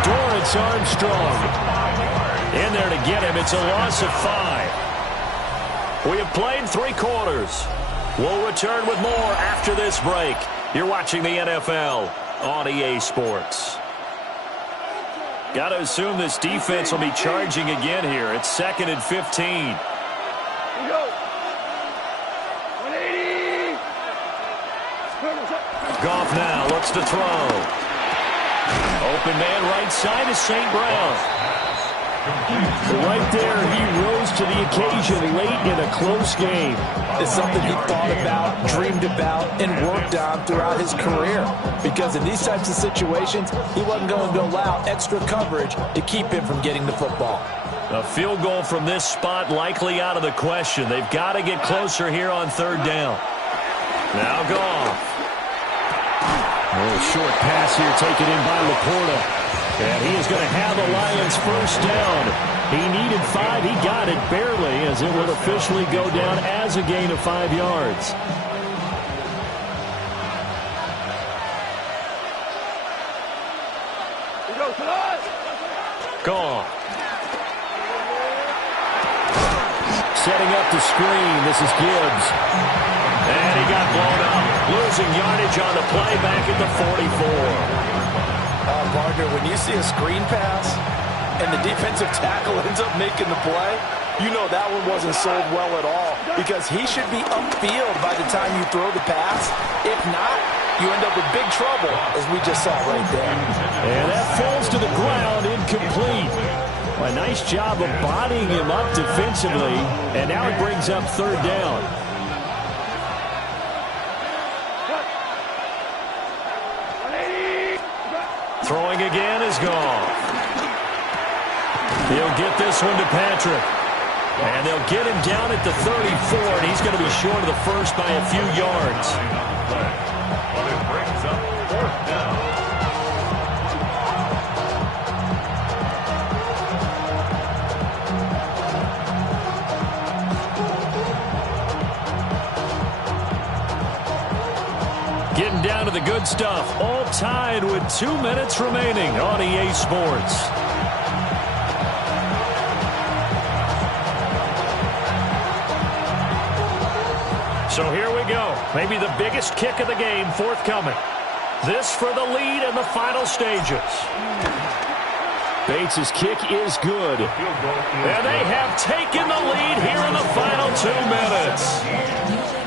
Dorrance Armstrong in there to get him. It's a loss of 5. We have played 3 quarters. We'll return with more after this break. You're watching the NFL on EA Sports. Got to assume this defense will be charging again here. It's 2nd and 15. Goff now looks to throw. Open man right side is St. Brown. Right there, he rose to the occasion late in a close game. It's something he thought about, dreamed about, and worked on throughout his career. Because in these types of situations, he wasn't going to allow extra coverage to keep him from getting the football. A field goal from this spot likely out of the question. They've got to get closer here on 3rd down. Now Goff. A little short pass here taken in by Laporta. And he is going to have the Lions first down. He needed 5. He got it barely as it would officially go down as a gain of 5 yards. Goff. Setting up the screen. This is Gibbs. And he got blown up. Losing yardage on the play back at the 44. Partner, when you see a screen pass and the defensive tackle ends up making the play, you know that one wasn't sold well at all because he should be upfield by the time you throw the pass. If not, you end up with big trouble, as we just saw right there. And that falls to the ground, incomplete. A nice job of bodying him up defensively, and now it brings up 3rd down. Throwing again is Goff. He'll get this one to Patrick. And they'll get him down at the 34, and he's going to be short of the first by a few yards. But it brings up 4th down. Getting down to the good stuff. All tied with 2 minutes remaining on EA Sports. So here we go. Maybe the biggest kick of the game forthcoming. This for the lead in the final stages. Bates' kick is good. And they have taken the lead here in the final 2 minutes.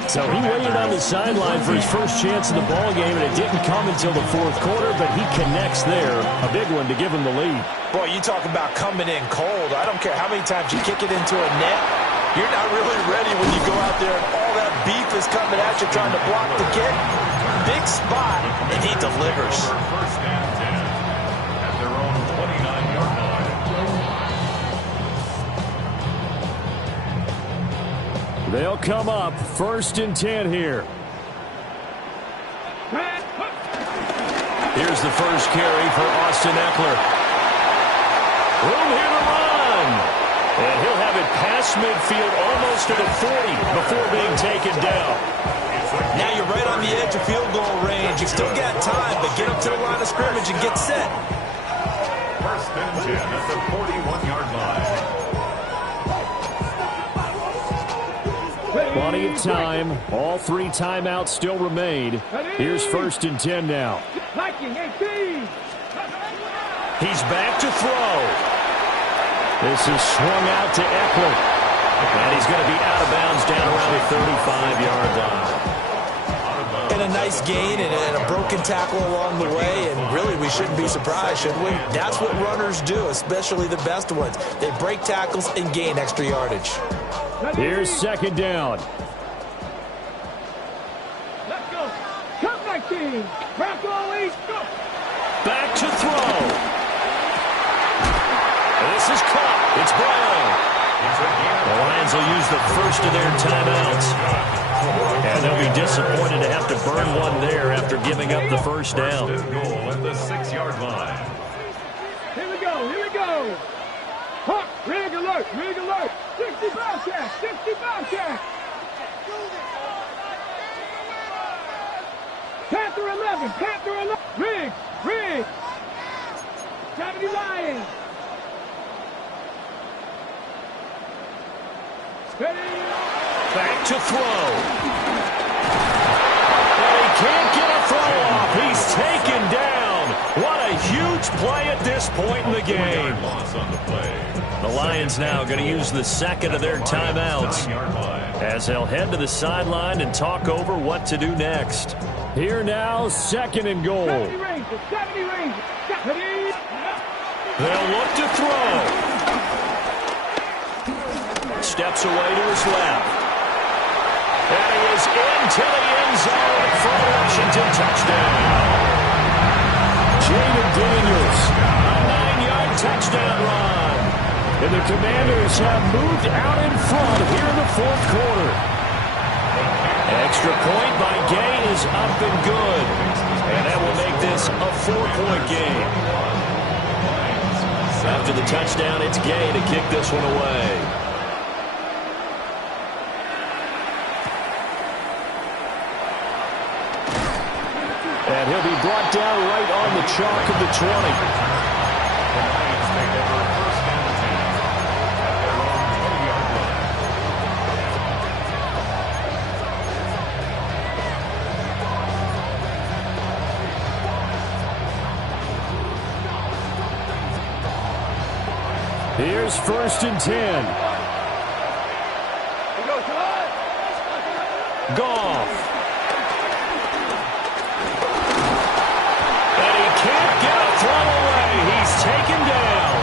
So he waited on the sideline for his first chance in the ball game, and it didn't come until the 4th quarter, but he connects there. A big one to give him the lead. Boy, you talk about coming in cold. I don't care how many times you kick it into a net. You're not really ready when you go out there and all that beef is coming at you trying to block the kick. Big spot, and he delivers. First and 10 at their own 29-yard line. They'll come up 1st and 10 here. Here's the first carry for Austin Eckler. Room here to run. And he'll have it past midfield almost to the 40 before being taken down. Now you're right on the edge of field goal range. You've still got time, but get up to the line of scrimmage and get set. First and 10 at the 41-yard line. Plenty of time. All 3 timeouts still remain. Here's first and 10 now. Viking 18. He's back to throw. This is swung out to Eckler. And he's going to be out of bounds down around the 35-yard line. And a nice gain and a broken tackle along the way, and really we shouldn't be surprised, should we? That's what runners do, especially the best ones. They break tackles and gain extra yardage. Here's second down. Let's go. Come 19. Bronco East. Go. Back to throw. This is caught. It's Brown. The Lions will use the first of their timeouts. And they'll be disappointed to have to burn one there after giving up the first down. First and goal at the 6-yard line. Here we go. Here we go. Hawk, rig alert. Rig alert. 60 Bobcat. 60 Bobcat. Panther 11. Panther 11. Rig. Rig. 70 Lions. Back to throw. And he can't get a throw off. He's taken down. What a huge play at this point in the game. The Lions now going to use the second of their timeouts as they'll head to the sideline and talk over what to do next. Here now, second and goal. 70 Rangers. 70 Rangers. 70. They'll look to throw. Steps away to his left. And he is into the end zone for a Washington touchdown. Jaden Daniels, a 9-yard touchdown run. And the Commanders have moved out in front here in the fourth quarter. Extra point by Gay is up and good. And that will make this a 4-point game. After the touchdown, it's Gay to kick this one away. And he'll be brought down right on the chalk of the 20. Here's first and 10. Goff. Taken down.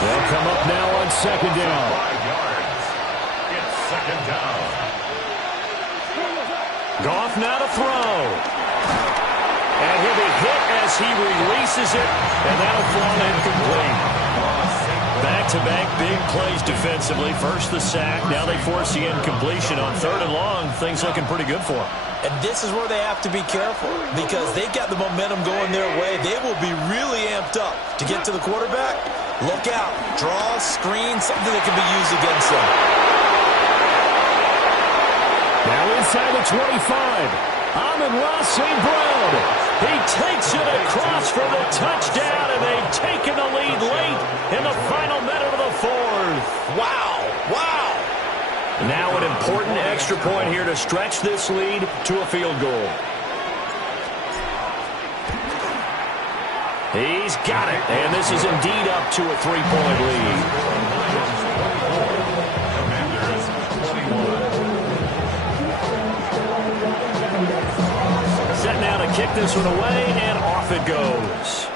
They'll come up now on second down. 5 yards. It's second down. Goff now to throw. And he'll be hit as he releases it, and that'll fall incomplete. Back-to-back big plays defensively. First the sack, now they force the incompletion on third and long. Things looking pretty good for them. And this is where they have to be careful because they've got the momentum going their way. They will be really amped up to get to the quarterback. Look out. Draw, screen, something that can be used against them. Now inside the 25. Amon-Ra St. Brown. He takes it across for the touchdown, and they've taken the lead late in the final minute of the fourth. Wow. Wow. Now an important extra point here to stretch this lead to a field goal. He's got it, and this is indeed up to a 3-point lead. Commanders 21. Set now to kick this one away, and off it goes.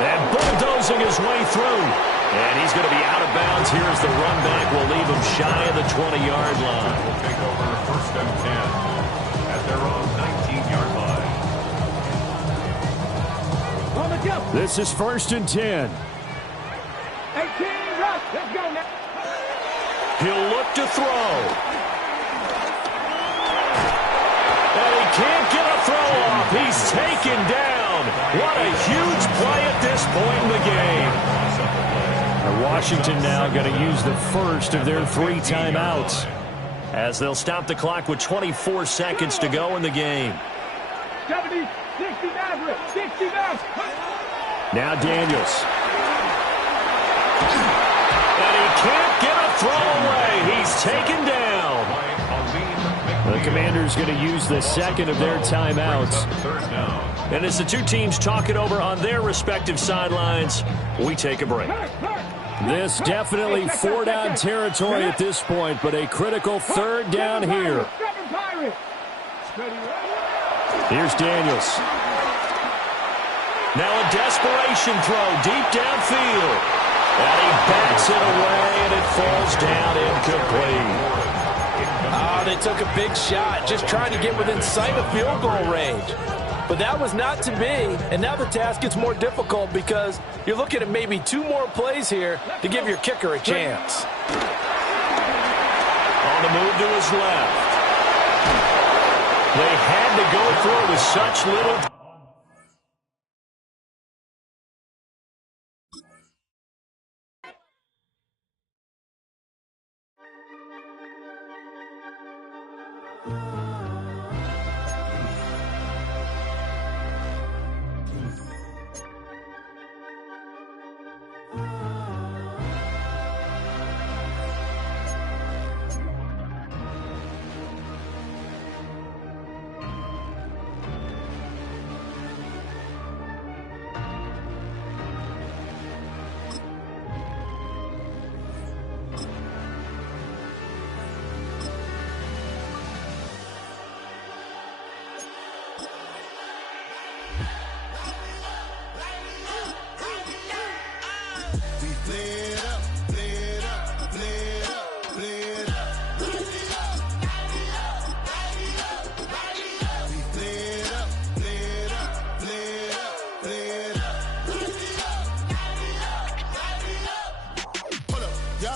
And bulldozing his way through. And he's going to be out of bounds here as the run back will leave him shy of the 20-yard line. Will take over first and 10 at their own 19-yard line. On the jump. This is first and 10. 18, rush. Let's go now. He'll look to throw. And he can't get a throw off. He's taken down. What a huge play at this point in the game. Washington now going to use the first of their 3 timeouts as they'll stop the clock with 24 seconds to go in the game. 70, 60 Maverick, 60 Maverick. Now Daniels. And he can't get a throw away. He's taken down. The Commanders going to use the second of their timeouts. And as the two teams talk it over on their respective sidelines, we take a break. This definitely four-down territory at this point, but a critical third down here. Here's Daniels. Now a desperation throw deep downfield. And he backs it away, and it falls down incomplete. Oh, they took a big shot, just trying to get within sight of field goal range. But that was not to be, and now the task gets more difficult because you're looking at maybe 2 more plays here to give your kicker a chance. On the move to his left. They had to go for it with such little...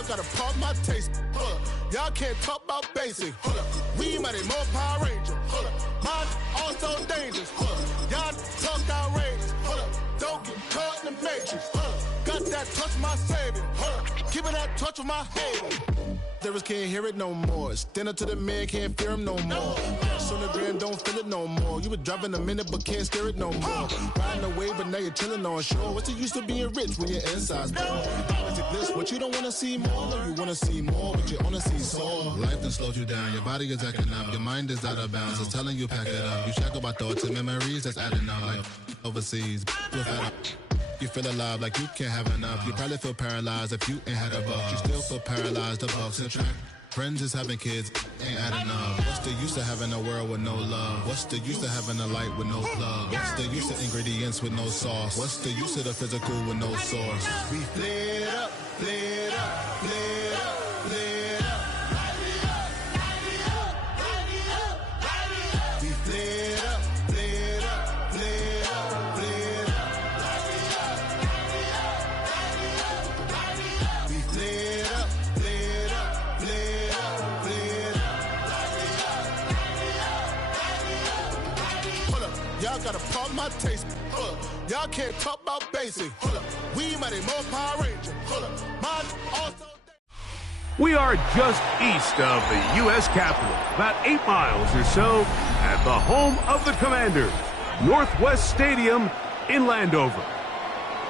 Gotta pump my taste. Y'all can't talk about basic. We might be more Power Ranger. Mine also dangerous. Y'all talk outrageous. Don't get caught in the matrix. Got that touch my savior. Give it that touch of my hater. Devils can't hear it no more. Stand up to the man, can't fear him no more. Sonogram don't feel it no more. You been driving a minute but can't steer it no more. Riding away but now you're chilling on shore. What's the use of being rich when your inside's poor? Is it this what you don't want to see more? No, you want to see more but you only see sore. Life done slowed you down. Your body is acting up. Your mind is out of bounds. It's telling you pack it up. You shackle by thoughts and memories that's adding up. Like overseas. You feel alive like you can't have enough. You probably feel paralyzed if you ain't had a buck. You still feel paralyzed, the bucks and track. Friends is having kids, ain't adding up. What's the use of having a world with no love? What's the use of having a light with no plug? What's the use of ingredients with no sauce? What's the use of the physical with no source? We flared up, flared up, flared up, flared up. We flared up, flared up, flared up, flared up. We flared up, flared up, flared up, flared up. Hold up, y'all gotta pump my taste. Hold up, y'all can't talk about basic. Hold up, we might be more Power Ranger. Hold up, mine also. We are just east of the U.S. Capitol, about 8 miles or so, at the home of the Commanders, Northwest Stadium in Landover.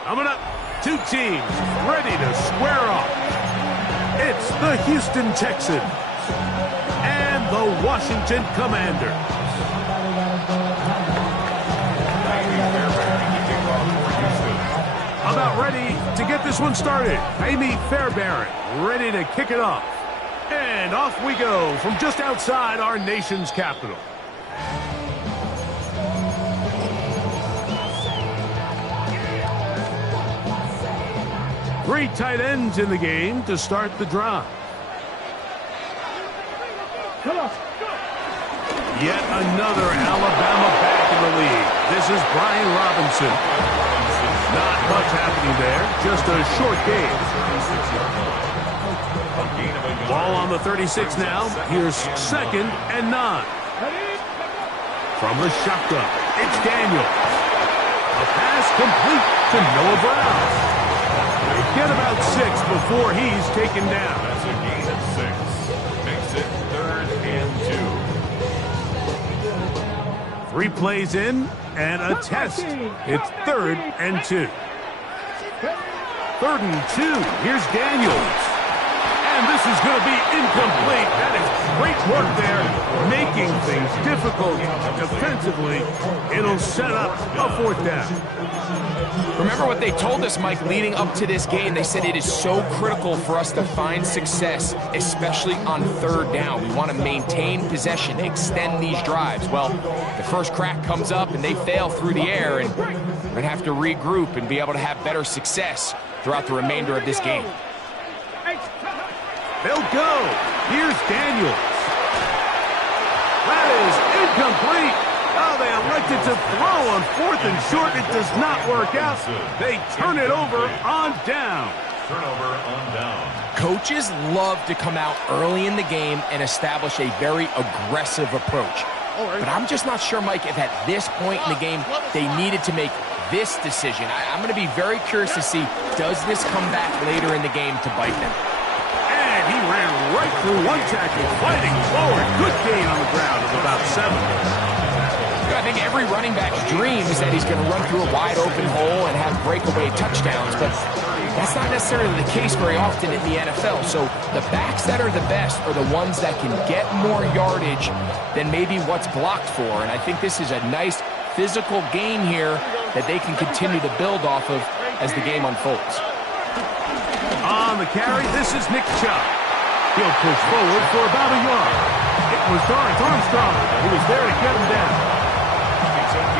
Coming up, 2 teams ready to square off. It's the Houston Texans and the Washington Commanders. About ready to get this one started. Amy Fairbairn ready to kick it off. And off we go from just outside our nation's capital. Three tight ends in the game to start the drive. Yet another Alabama back in the league. This is Brian Robinson. Not much happening there, just a short game. Ball on the 36 now. Here's 2nd and 9. From the shotgun, it's Daniel. A pass complete to Noah Brown. They get about 6 before he's taken down. That's a gain of 6. Makes it 3rd 3 plays in and a test. It's 3rd and 2. 3rd and 2. Here's Daniels. And this is going to be incomplete. That is great work there, making things difficult defensively. It'll set up a 4th down. Remember what they told us, Mike, leading up to this game. They said it is so critical for us to find success, especially on 3rd down. We want to maintain possession, extend these drives. Well, the first crack comes up and they fail through the air, and we're going to have to regroup and be able to have better success throughout the remainder of this game. They'll go. Here's Daniels. That is incomplete. Oh, they elected to throw on 4th and short. It does not work out. They turn it over on down. Turnover on down. Coaches love to come out early in the game and establish a very aggressive approach. But I'm just not sure, Mike, if at this point in the game they needed to make this decision. I'm going to be very curious to see, does this come back later in the game to bite them? He ran right through one tackle, fighting forward. Good gain on the ground of about 7. I think every running back's dream is that he's going to run through a wide open hole and have breakaway touchdowns, but that's not necessarily the case very often in the NFL. So the backs that are the best are the ones that can get more yardage than maybe what's blocked for. And I think this is a nice physical gain here that they can continue to build off of as the game unfolds. On the carry, this is Nick Chubb. He'll push forward for about a yard. It was Dorrance Armstrong who was there to get him down.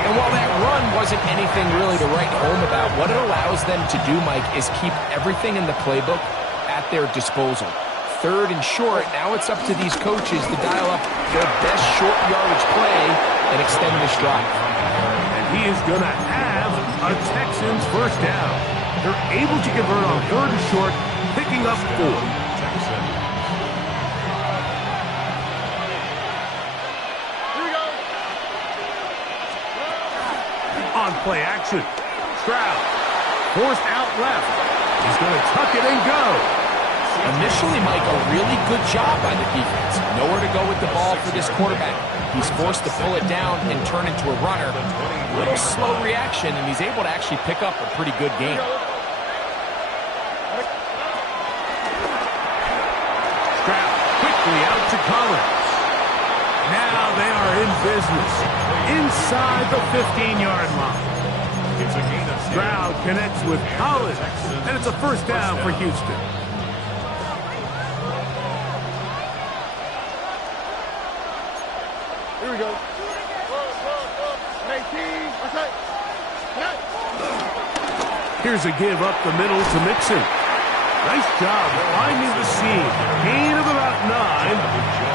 And while that run wasn't anything really to write home about, what it allows them to do, Mike, is keep everything in the playbook at their disposal. 3rd and short, now it's up to these coaches to dial up their best short yardage play and extend this drive. And he is going to have a Texans 1st down. They're able to convert on 3rd and short, picking up 4. On play action, Stroud forced out left. He's going to tuck it and go. Initially, Mike, a really good job by the defense. Nowhere to go with the ball for this quarterback. He's forced to pull it down and turn into a runner. A little slow reaction, and he's able to actually pick up a pretty good game. Stroud quickly out to Collins. Now they are in business inside the 15-yard line. Stroud connects with Collins, and it's a 1st down for Houston. Here we go. Here's a give up the middle to Mixon. Nice job finding the seam. Gain of about 9.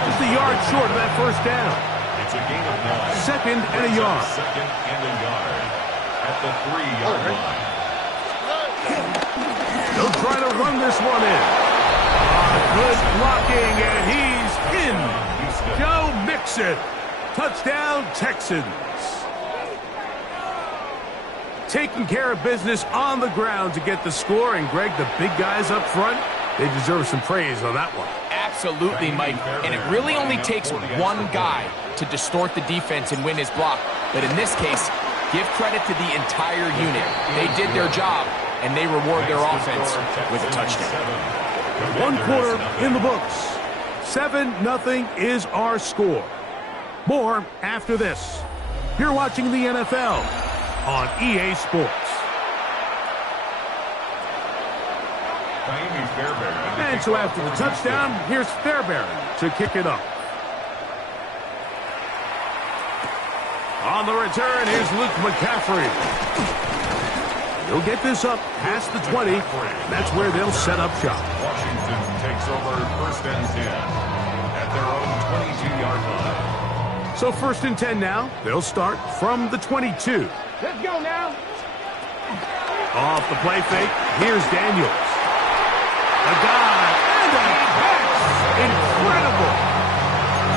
Just a yard short of that 1st down. It's a gain of 9. 2nd and a yard. 2nd and a yard at the 3-yard line. They'll try to run this one in. Good blocking, and he's in. Joe Mixon. Touchdown, Texans. Taking care of business on the ground to get the score. And, Greg, the big guys up front, they deserve some praise on that one. Absolutely, Mike. And it really only takes one guy to distort the defense and win his block. But in this case, give credit to the entire unit. They did their job, and they reward their offense with a touchdown. 1 quarter in the books. 7-0 is our score. More after this. You're watching the NFL on EA Sports. And so after the touchdown, here's Fairbairn to kick it up. On the return, here's Luke McCaffrey. He'll get this up past the 20. That's where they'll set up shop. Washington takes over 1st and 10 at their own 22-yard line. So 1st and 10 now. They'll start from the 22. Let's go now. Off the play fake, here's Daniels. A dive and a pass. Incredible.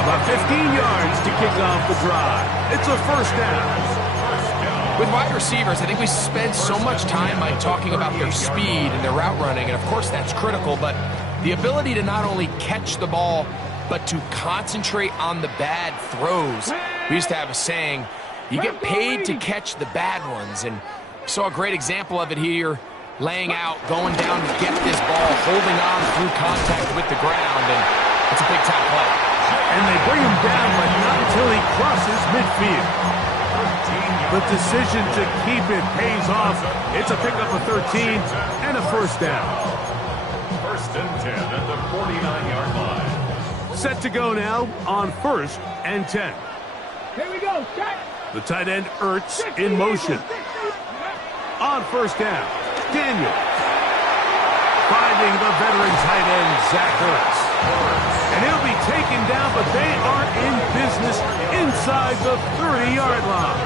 About 15 yards to kick off the drive. It's a 1st down. With wide receivers, I think we spend so much time, Mike, talking about their speed and their route running, and of course that's critical, but the ability to not only catch the ball, but to concentrate on the bad throws. We used to have a saying, You get paid to catch the bad ones, and saw a great example of it here, laying out, going down to get this ball, holding on through contact with the ground, and it's a big-time play. And they bring him down, but not until he crosses midfield. The decision to keep it pays off. It's a pickup of 13 and a first down. 1st and 10 at the 49-yard line. Set to go now on 1st and 10. Here we go. Check. The tight end Ertz in motion. On 1st down, Daniel. Finding the veteran tight end, Zach Ertz. And he'll be taken down, but they are in business inside the 30-yard line.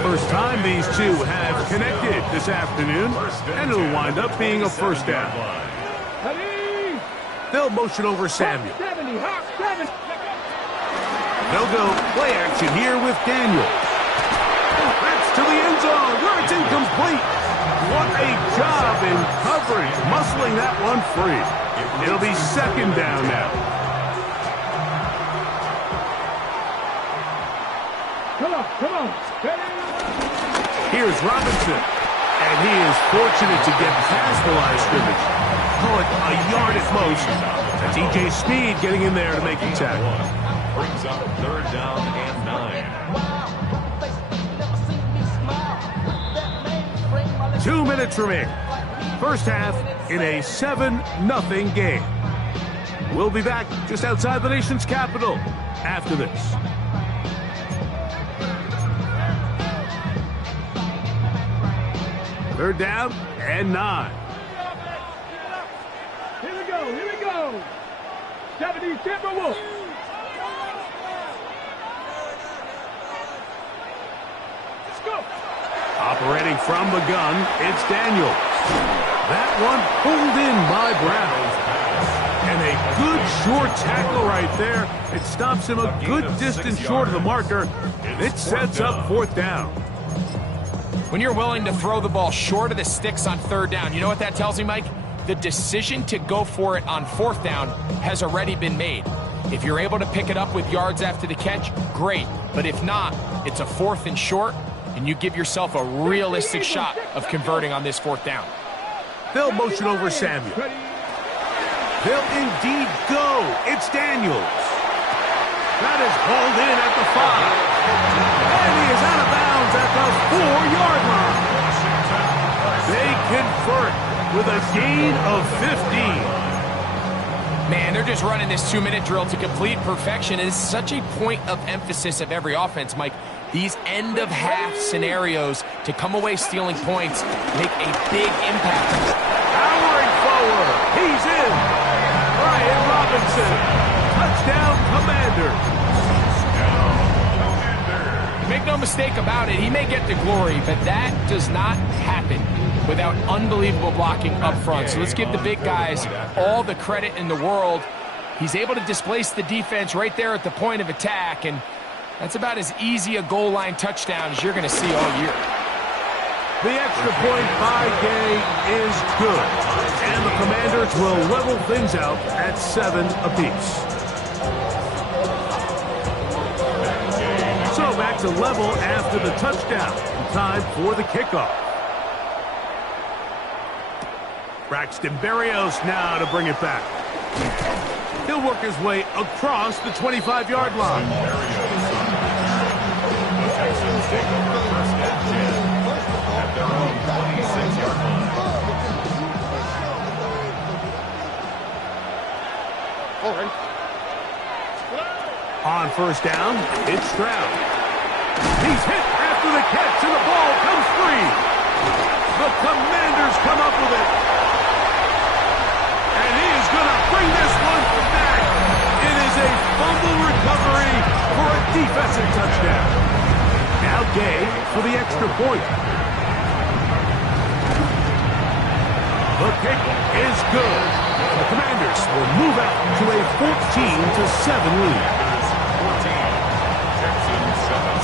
First time these two have connected this afternoon, and it'll wind up being a first down. They'll motion over Samuel. 70, hop 7. They'll go play action here with Daniel. That's to the end zone where it's incomplete. What a job in coverage, muscling that one free. It'll be 2nd down now. Come on. Here's Robinson, and he is fortunate to get past the line of scrimmage. Call it a yard at most. That's E.J. Speed getting in there to make the tackle. Brings up 3rd down and 9. 2 minutes remaining. First half in a 7-0 game. We'll be back just outside the nation's capital after this. Third down and 9. Here we go. 70 Timberwolves. Let's go. Operating from the gun, it's Daniels. That one pulled in by Brown. And a good short tackle right there. It stops him a good distance short of the marker. It sets up 4th down. When you're willing to throw the ball short of the sticks on 3rd down, you know what that tells me, Mike? The decision to go for it on 4th down has already been made. If you're able to pick it up with yards after the catch, great. But if not, it's a 4th and short, and you give yourself a realistic shot of converting on this 4th down. They'll motion over Samuel. They'll indeed go. It's Daniels. That is hauled in at the 5. And he is out of bounds at the 4-yard line. They convert with a gain of 15. Man, they're just running this 2-minute drill to complete perfection. It is such a point of emphasis of every offense, Mike. These end-of-half scenarios to come away stealing points make a big impact. Powering forward. He's in. Brian Robinson. Touchdown, Commanders. Make no mistake about it, he may get the glory, but that does not happen without unbelievable blocking up front. So let's give the big guys all the credit in the world. He's able to displace the defense right there at the point of attack, and that's about as easy a goal line touchdown as you're going to see all year. The extra point by Gay is good, and the Commanders will level things out at 7 apiece. So back to level after the touchdown. Time for the kickoff. Braxton Berrios now to bring it back. He'll work his way across the 25-yard line. The Texans take over 1st and 10 at their own 26-yard line. All right. On 1st down, it's Stroud. He's hit after the catch, and the ball comes free. The Commanders come up with it. And he is going to bring this one back. It is a fumble recovery for a defensive touchdown. Now Gay for the extra point. The kick is good. The Commanders will move out to a 14-7 lead.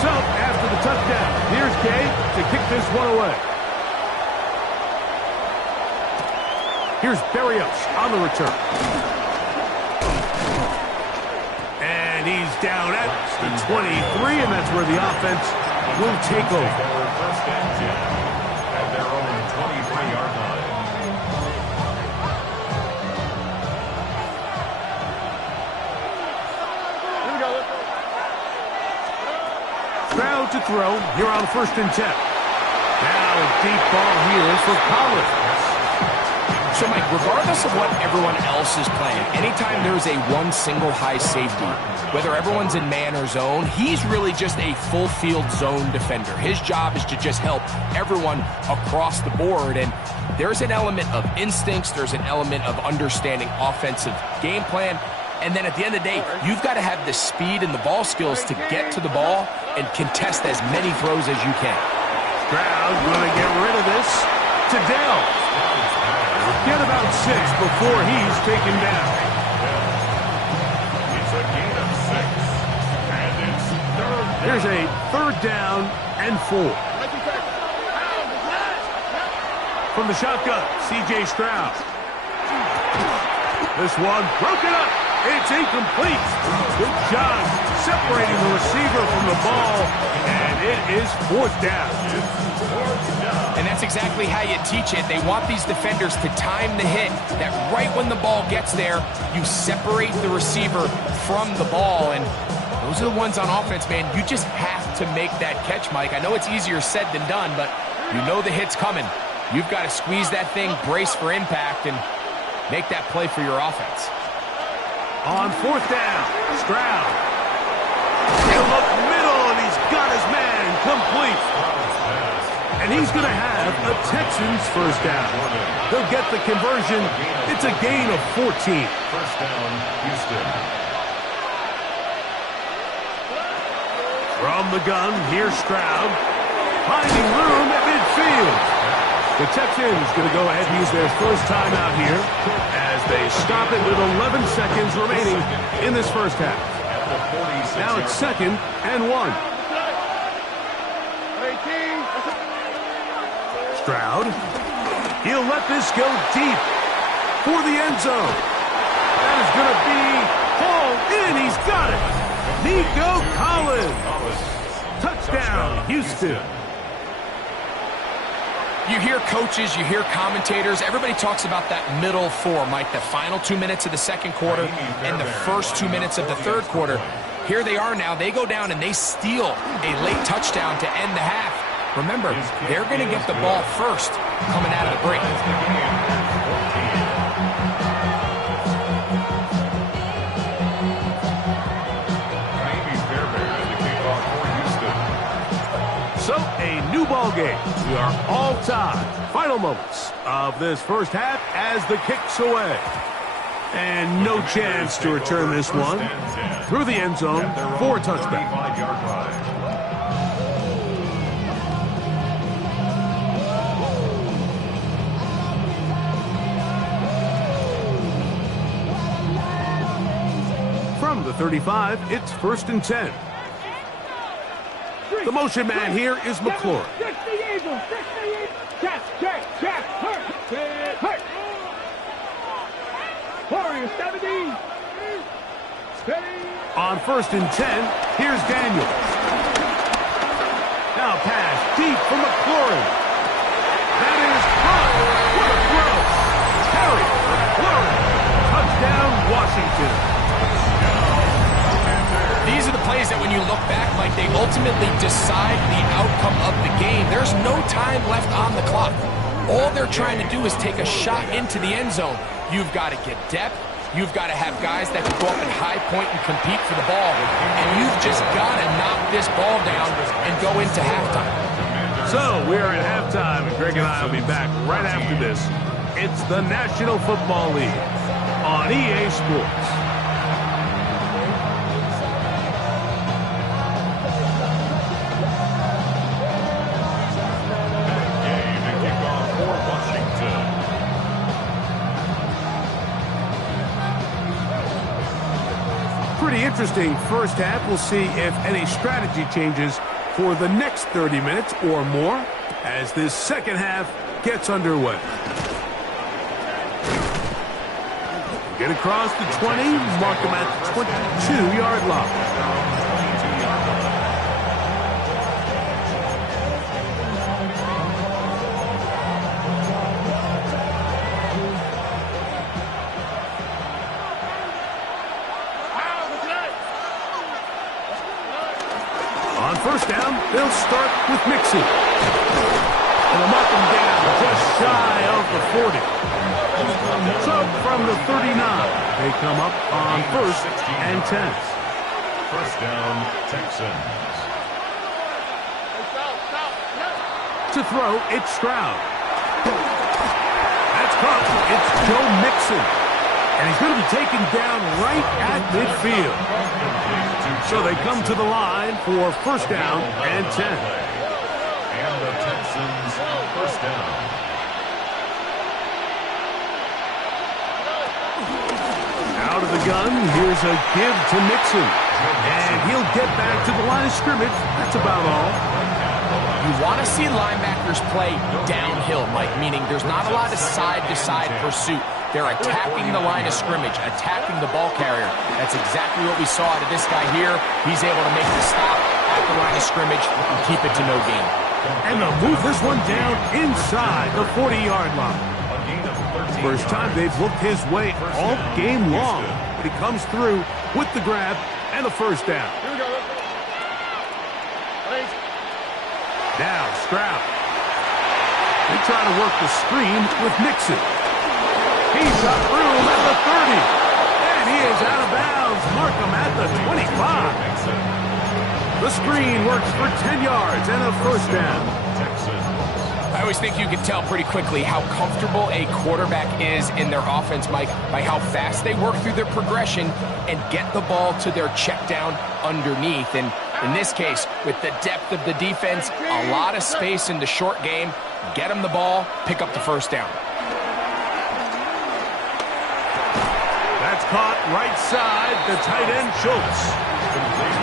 So, after the touchdown, here's Gay to kick this one away. Here's Berrios on the return. And And he's down at the 23, and that's where the offense will take over. First and 10 at their own 23-yard line. Stroud to throw here on 1st and 10. Now a deep ball here for Collins. So, Mike, regardless of what everyone else is playing, anytime there's a one single high safety, whether everyone's in man or zone, he's really just a full field zone defender. His job is to just help everyone across the board. And there's an element of instincts. There's an element of understanding offensive game plan. And then at the end of the day, you've got to have the speed and the ball skills to get to the ball and contest as many throws as you can. Stroud going to get rid of this to Dell. Get about 6 before he's taken down. It's a gain of 6. And it's third down. Here's a 3rd down and 4. From the shotgun, C.J. Stroud. This one broken up. It's incomplete. Good job separating the receiver from the ball, and it is 4th down. And that's exactly how you teach it. They want these defenders to time the hit, that right when the ball gets there, you separate the receiver from the ball. And those are the ones on offense, man. You just have to make that catch, Mike. I know it's easier said than done, but you know the hit's coming. You've got to squeeze that thing, brace for impact, and make that play for your offense. On 4th down, Stroud. He'll look middle, and he's got his man complete. And he's going to have a Texans 1st down. They'll get the conversion. It's a gain of 14. 1st down, Houston. From the gun, here's Stroud. Finding room at midfield. The Texans going to go ahead and use their first timeout here as they stop it with 11 seconds remaining in this first half. Now it's 2nd and 1. Stroud. He'll let this go deep for the end zone. That is going to be hauled in. He's got it. Nico Collins. Touchdown, Houston. You hear coaches, you hear commentators, everybody talks about that middle 4, Mike, the final 2 minutes of the 2nd quarter and the first 2 minutes of the 3rd quarter. Here they are now. They go down and they steal a late touchdown to end the half. Remember, they're going to get the ball first coming out of the break. So, a new ball game. We are all tied. Final moments of this first half as the kick's away. And no chance to return this one through the end zone for a touchback. From the 35, it's 1st and 10. The motion man here is McClure. On 1st and 10, here's Daniels. Now pass deep for McClure. That is caught. What a throw. Harry McClure. Touchdown, Washington. These are the plays that when you look back, Mike, they ultimately decide the outcome of the game. There's no time left on the clock. All they're trying to do is take a shot into the end zone. You've got to get depth. You've got to have guys that can go up and high point and compete for the ball. And you've just got to knock this ball down and go into halftime. So we're at halftime, and Greg and I will be back right after this. It's the National Football League on EA Sports. Pretty interesting first half. We'll see if any strategy changes for the next 30 minutes or more as this second half gets underway. Get across the 20, mark him at the 22-yard line. On first down, they'll start with Mixon. And they'll mark him down just shy of the 40. So from the 39, they come up on first and 10. First down, Texans. To throw, it's Stroud. That's caught. It's Joe Mixon. And he's going to be taken down right at midfield. So they come to the line for first down and 10. And the Texans first down. Out of the gun, here's a give to Mixon. And he'll get back to the line of scrimmage. That's about all. You want to see linebackers play downhill, Mike, meaning there's not a lot of side-to-side pursuit. They're attacking the line of scrimmage, attacking the ball carrier. That's exactly what we saw out of this guy here. He's able to make the stop at the line of scrimmage and keep it to no gain. And they'll move this one down inside the 40-yard line. First time they've looked his way all game long. But he comes through with the grab and the first down. Now Stroud. They try to work the screen with Mixon. He's got room at the 30. And he is out of bounds. Mark him at the 25. The screen works for 10 yards and a first down. I always think you can tell pretty quickly how comfortable a quarterback is in their offense, Mike, by how fast they work through their progression and get the ball to their check down underneath. And in this case, with the depth of the defense, a lot of space in the short game, get them the ball, pick up the first down. That's caught right side, the tight end Schultz.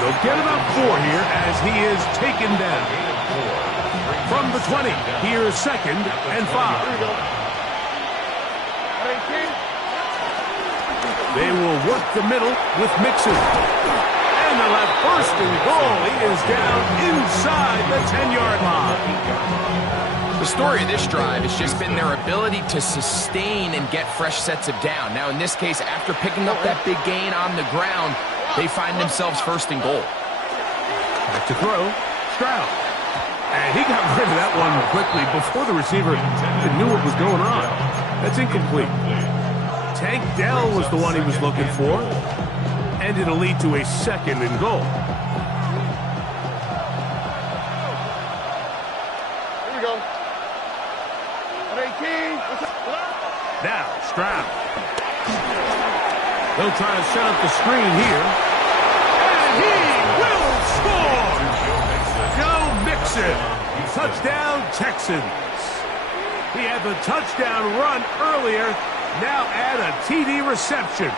They'll get about 4 here as he is taken down. From the 20, here's second and 5. They will work the middle with Mixon. And they'll have first and goal. He is down inside the 10-yard line. The story of this drive has just been their ability to sustain and get fresh sets of down. Now, in this case, after picking up that big gain on the ground, they find themselves first and goal. Back to throw, Stroud. And he got rid of that one quickly before the receiver even knew what was going on. That's incomplete. Tank Dell was the one he was looking for. And it'll lead to a second and goal. Here we go. 118. Now, Stroud. They'll try to set up the screen here. And he will score! Joe Mixon. Touchdown, Texans. He had the touchdown run earlier. Now add a TD reception.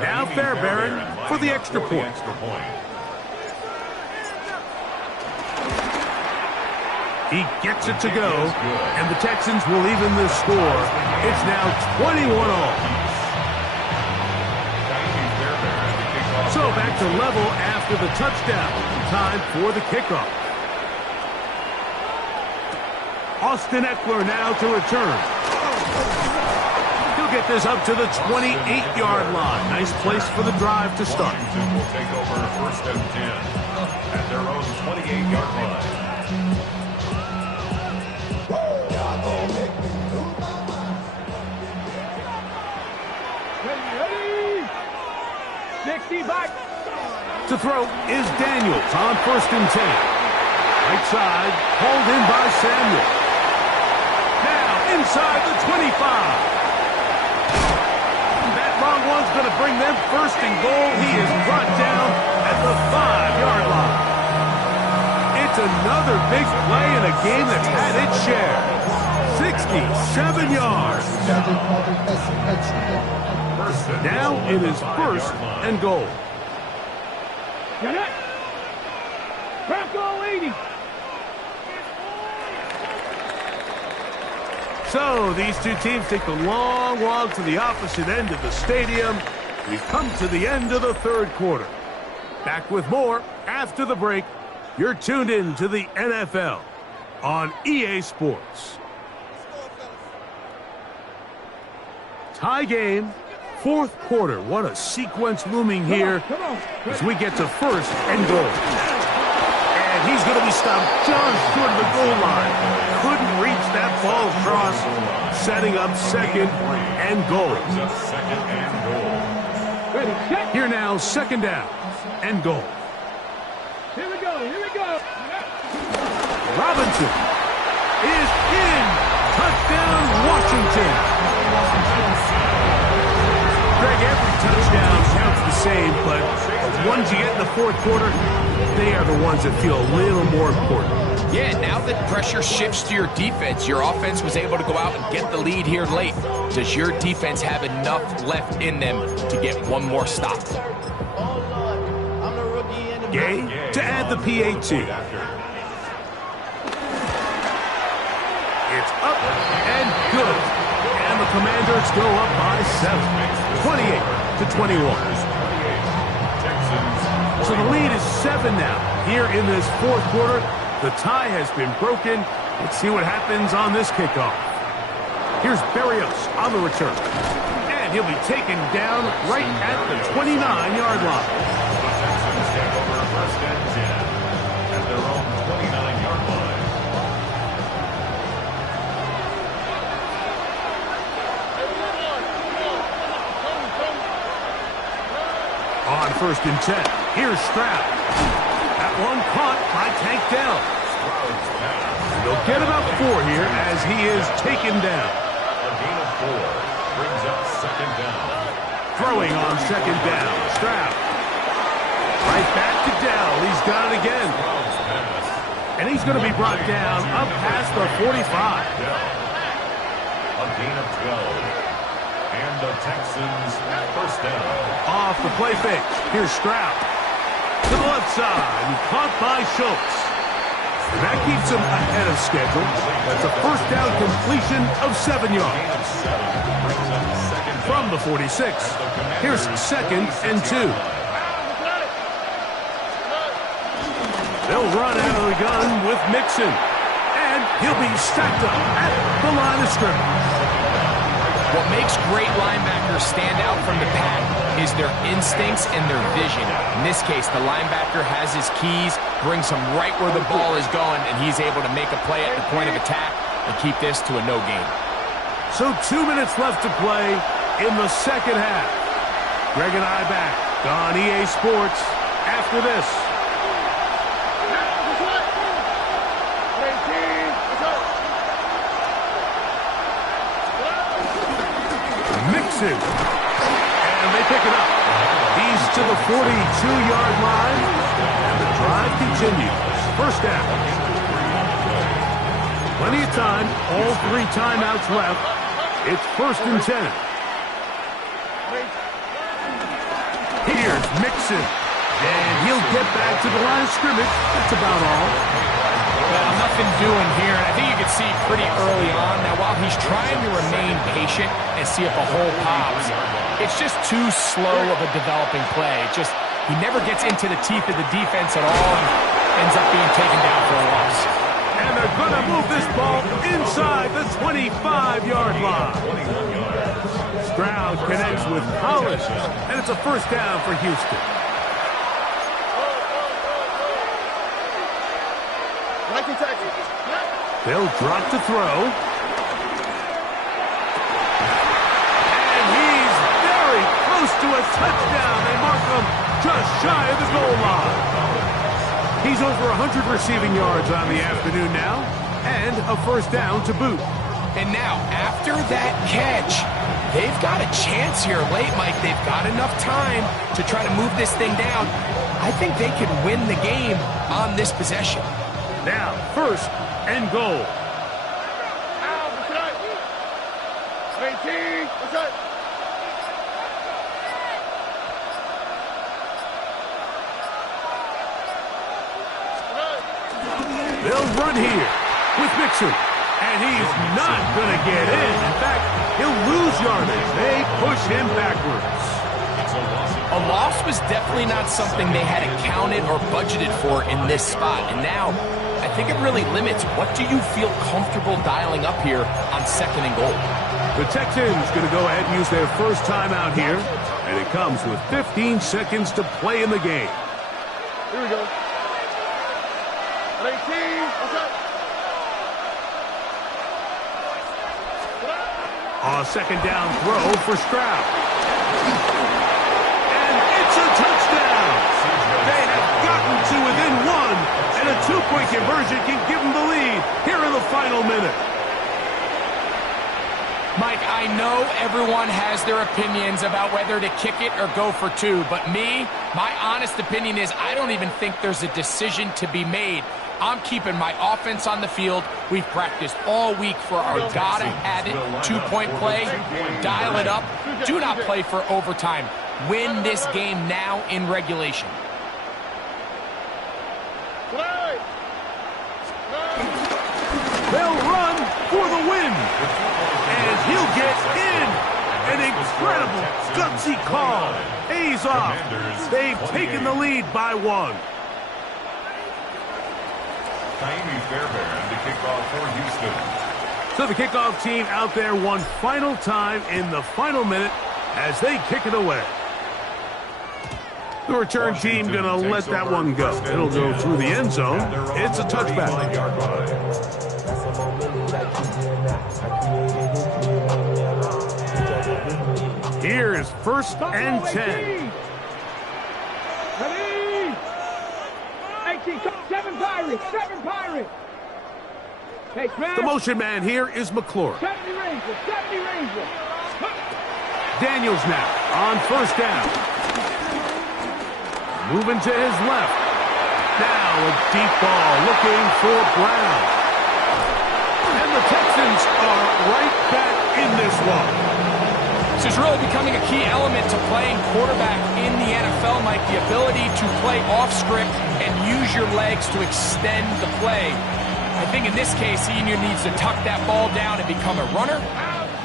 Now Fairbairn for the extra point. He gets it to go, and the Texans will even the score. It's now 21-all. So back to level after the touchdown. Time for the kickoff. Austin Eckler now to return. He'll get this up to the 28-yard line. Nice place for the drive to start. Will take over first and 10 at their own 28-yard line. Ready. 60 back. To throw is Daniels on first and 10. Right side, hauled in by Samuel. Now inside the 25. That long one's going to bring them first and goal. He is brought down at the 5-yard line. It's another big play in a game that's had its share. 67 yards. Now it is first and goal. Get it. Back goal 80. So these two teams take the long walk to the opposite end of the stadium. We've come to the end of the third quarter. Back with more after the break. You're tuned in to the NFL on EA Sports. Tie game, fourth quarter. What a sequence looming here as we get to first and goal. And he's going to be stopped just short of the goal line. Couldn't reach that ball across, setting up second and goal. Here now, second down and goal. Here we go, here we go. Robinson is in. Touchdown, Washington. Greg, every touchdown counts the same, but the ones you get in the fourth quarter, they are the ones that feel a little more important. Yeah, now that pressure shifts to your defense, your offense was able to go out and get the lead here late. Does your defense have enough left in them to get one more stop? Gay to add the PAT. It's up and good. And the Commanders go up by 7, 28-21. So the lead is 7 now. Here in this fourth quarter, the tie has been broken. Let's see what happens on this kickoff. Here's Berrios on the return. And he'll be taken down right at the 29-yard line. First and 10 at their own 29-yard line. On first and 10, here's Stroud. That one caught by Tank Dell. They'll get about 4 here as he is taken down. A gain of 4 brings up second down. Throwing on second down, Stroud. Right back to Dell. He's got it again. And he's going to be brought down up past the 45. A gain of 12. And the Texans first down. Off the play fake. Here's Stroud. To the left side. And caught by Schultz. And that keeps him ahead of schedule. That's a first down completion of 7 yards. From the 46. Here's second and 2. They'll run out of the gun with Mixon. And he'll be stacked up at the line of scrimmage. What makes great linebackers stand out from the pack is their instincts and their vision. In this case, the linebacker has his keys, brings him right where the ball is going, and he's able to make a play at the point of attack and keep this to a no gain. So 2 minutes left to play in the second half. Greg and I back on EA Sports after this. Mixon. And they pick it up. He's to the 42-yard line. And the drive continues. First down. Plenty of time. All 3 timeouts left. It's first and 10. Here's Mixon. And he'll get back to the line of scrimmage. That's about all. Well, nothing doing here. I think you can see pretty early on. Now, while he's trying to remain patient and see if a hole pops, it's just too slow of a developing play. He never gets into the teeth of the defense at all and ends up being taken down for a loss. And they're going to move this ball inside the 25-yard line. Stroud connects with Collins, and it's a first down for Houston. They'll drop to throw. And he's very close to a touchdown. They mark him just shy of the goal line. He's over 100 receiving yards on the afternoon now, and a first down to boot. And now, after that catch, they've got a chance here late, Mike. They've got enough time to try to move this thing down. I think they could win the game on this possession. Now, first and goal. They'll run here with Mixon. And he's not going to get in. In fact, he'll lose yardage. They push him backwards. A loss was definitely not something they had accounted or budgeted for in this spot. And now, I think it really limits what do you feel comfortable dialing up here on 2nd and goal. The Texans going to go ahead and use their first timeout here. And it comes with 15 seconds to play in the game. Here we go. 18. Okay. A second down throw for Stroud. And it's a touchdown. They have gotten to within one, and a 2-point conversion can give them the lead here in the final minute. Mike, I know everyone has their opinions about whether to kick it or go for 2, but my honest opinion is I don't even think there's a decision to be made. I'm keeping my offense on the field. We've practiced all week for our gotta-have-it 2-point play. Dial it up. Do not play for overtime. Win this game now in regulation. They'll run for the win. And he'll get in. An incredible, gutsy call. Pays off. They've taken the lead by 1. Fairbairn, the kickoff for Houston. So the kickoff team out there one final time in the final minute as they kick it away. The return team going to let that one go. It'll go through the end zone. It's a touchback. Here is 1st and 10. 7 Pirates! 7 Pirates! Hey, the motion man here is McClure. 70 Rangers! 70 Rangers! Daniels now on 1st down. Moving to his left. Now a deep ball looking for Brown. And the Texans are right back in this one. This is really becoming a key element to playing quarterback in the NFL, Mike, the ability to play off script and use your legs to extend the play. I think in this case, he either needs to tuck that ball down and become a runner,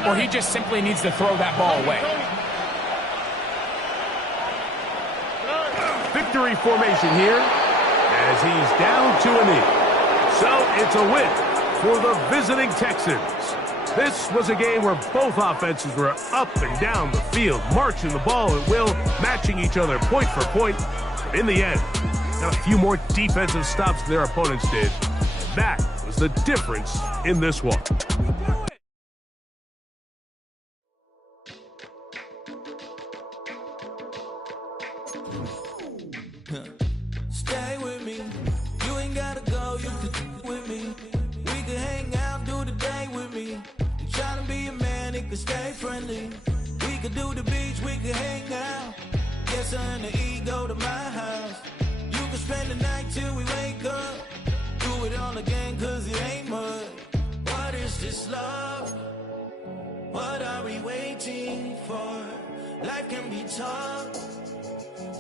or he just simply needs to throw that ball away. Victory formation here as he's down to a knee. So it's a win for the visiting Texans. This was a game where both offenses were up and down the field, marching the ball at will, matching each other point for point. But in the end, got a few more defensive stops than their opponents did. And that was the difference in this one. Stay with me. You ain't gotta go, you can with me. We can hang out, do the day with me. You tryna be a man, it can stay friendly. We could do the beach, we can hang out. Get something to eat, go to my house. You can spend the night till we wake up. Do it all again, cause it ain't mud. What is this love? What are we waiting for? Life can be tough,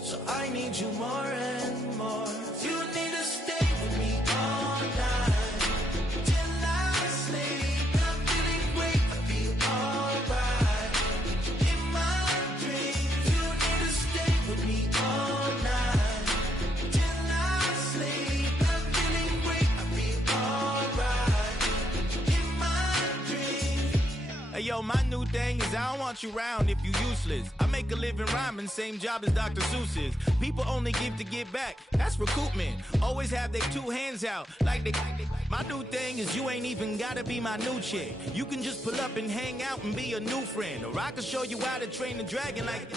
so I need you more and more. You need to stay with me all night till I sleep. I'm feeling great, I feel alright. In my dreams, you need to stay with me all night till I sleep. I'm feeling great, I feel alright. In my dreams. Hey yo, my new thing is I don't want you around if you useless. I make a living rhyming, same job as Dr. Seuss's. People only give to get back, that's recoupment. Always have their 2 hands out, like they. My new thing is you ain't even gotta be my new chick. You can just pull up and hang out and be a new friend. Or I can show you how to train the dragon like.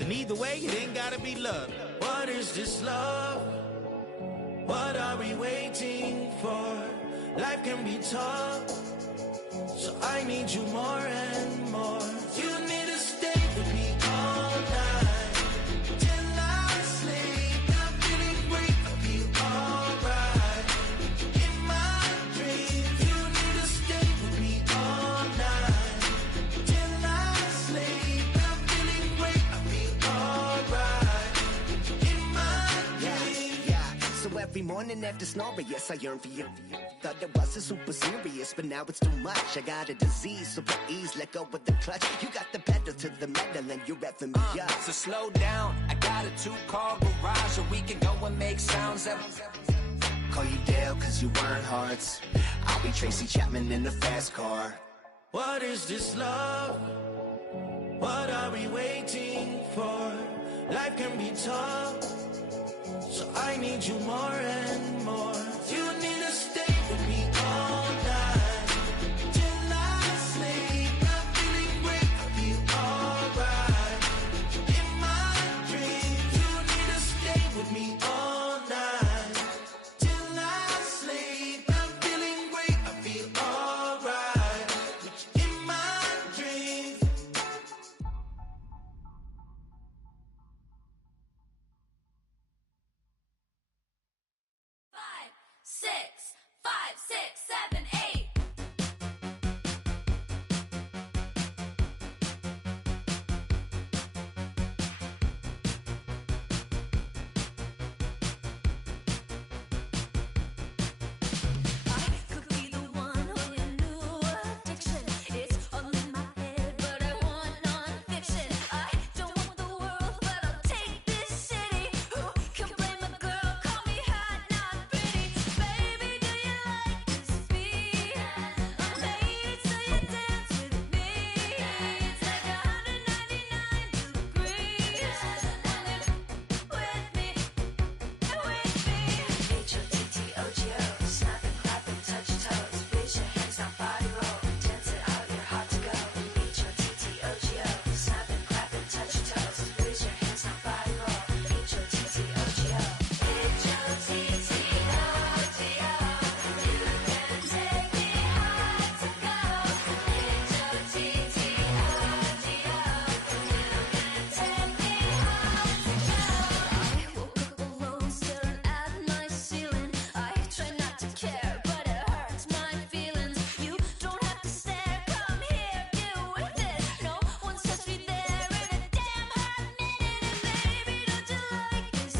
And either way, it ain't gotta be love. What is this love? What are we waiting for? Life can be tough, so I need you more and more. You need to stay with me all night till I sleep. I'm feeling great, I feel alright. In my dreams, you need to stay with me all night till I sleep. I'm feeling great, I feel alright. In my dreams. So every morning Running after snoring, yes, I yearn for you. Thought it wasn't super serious, but now it's too much. I got a disease, so please let go with the clutch. You got the pedal to the metal and you're reffing me up. So slow down, I got a 2-car garage, or we can go and make sounds that... Call you Dale, cause you weren't hearts. I'll be Tracy Chapman in the fast car. What is this love? What are we waiting for? Life can be tough, so I need you more and more.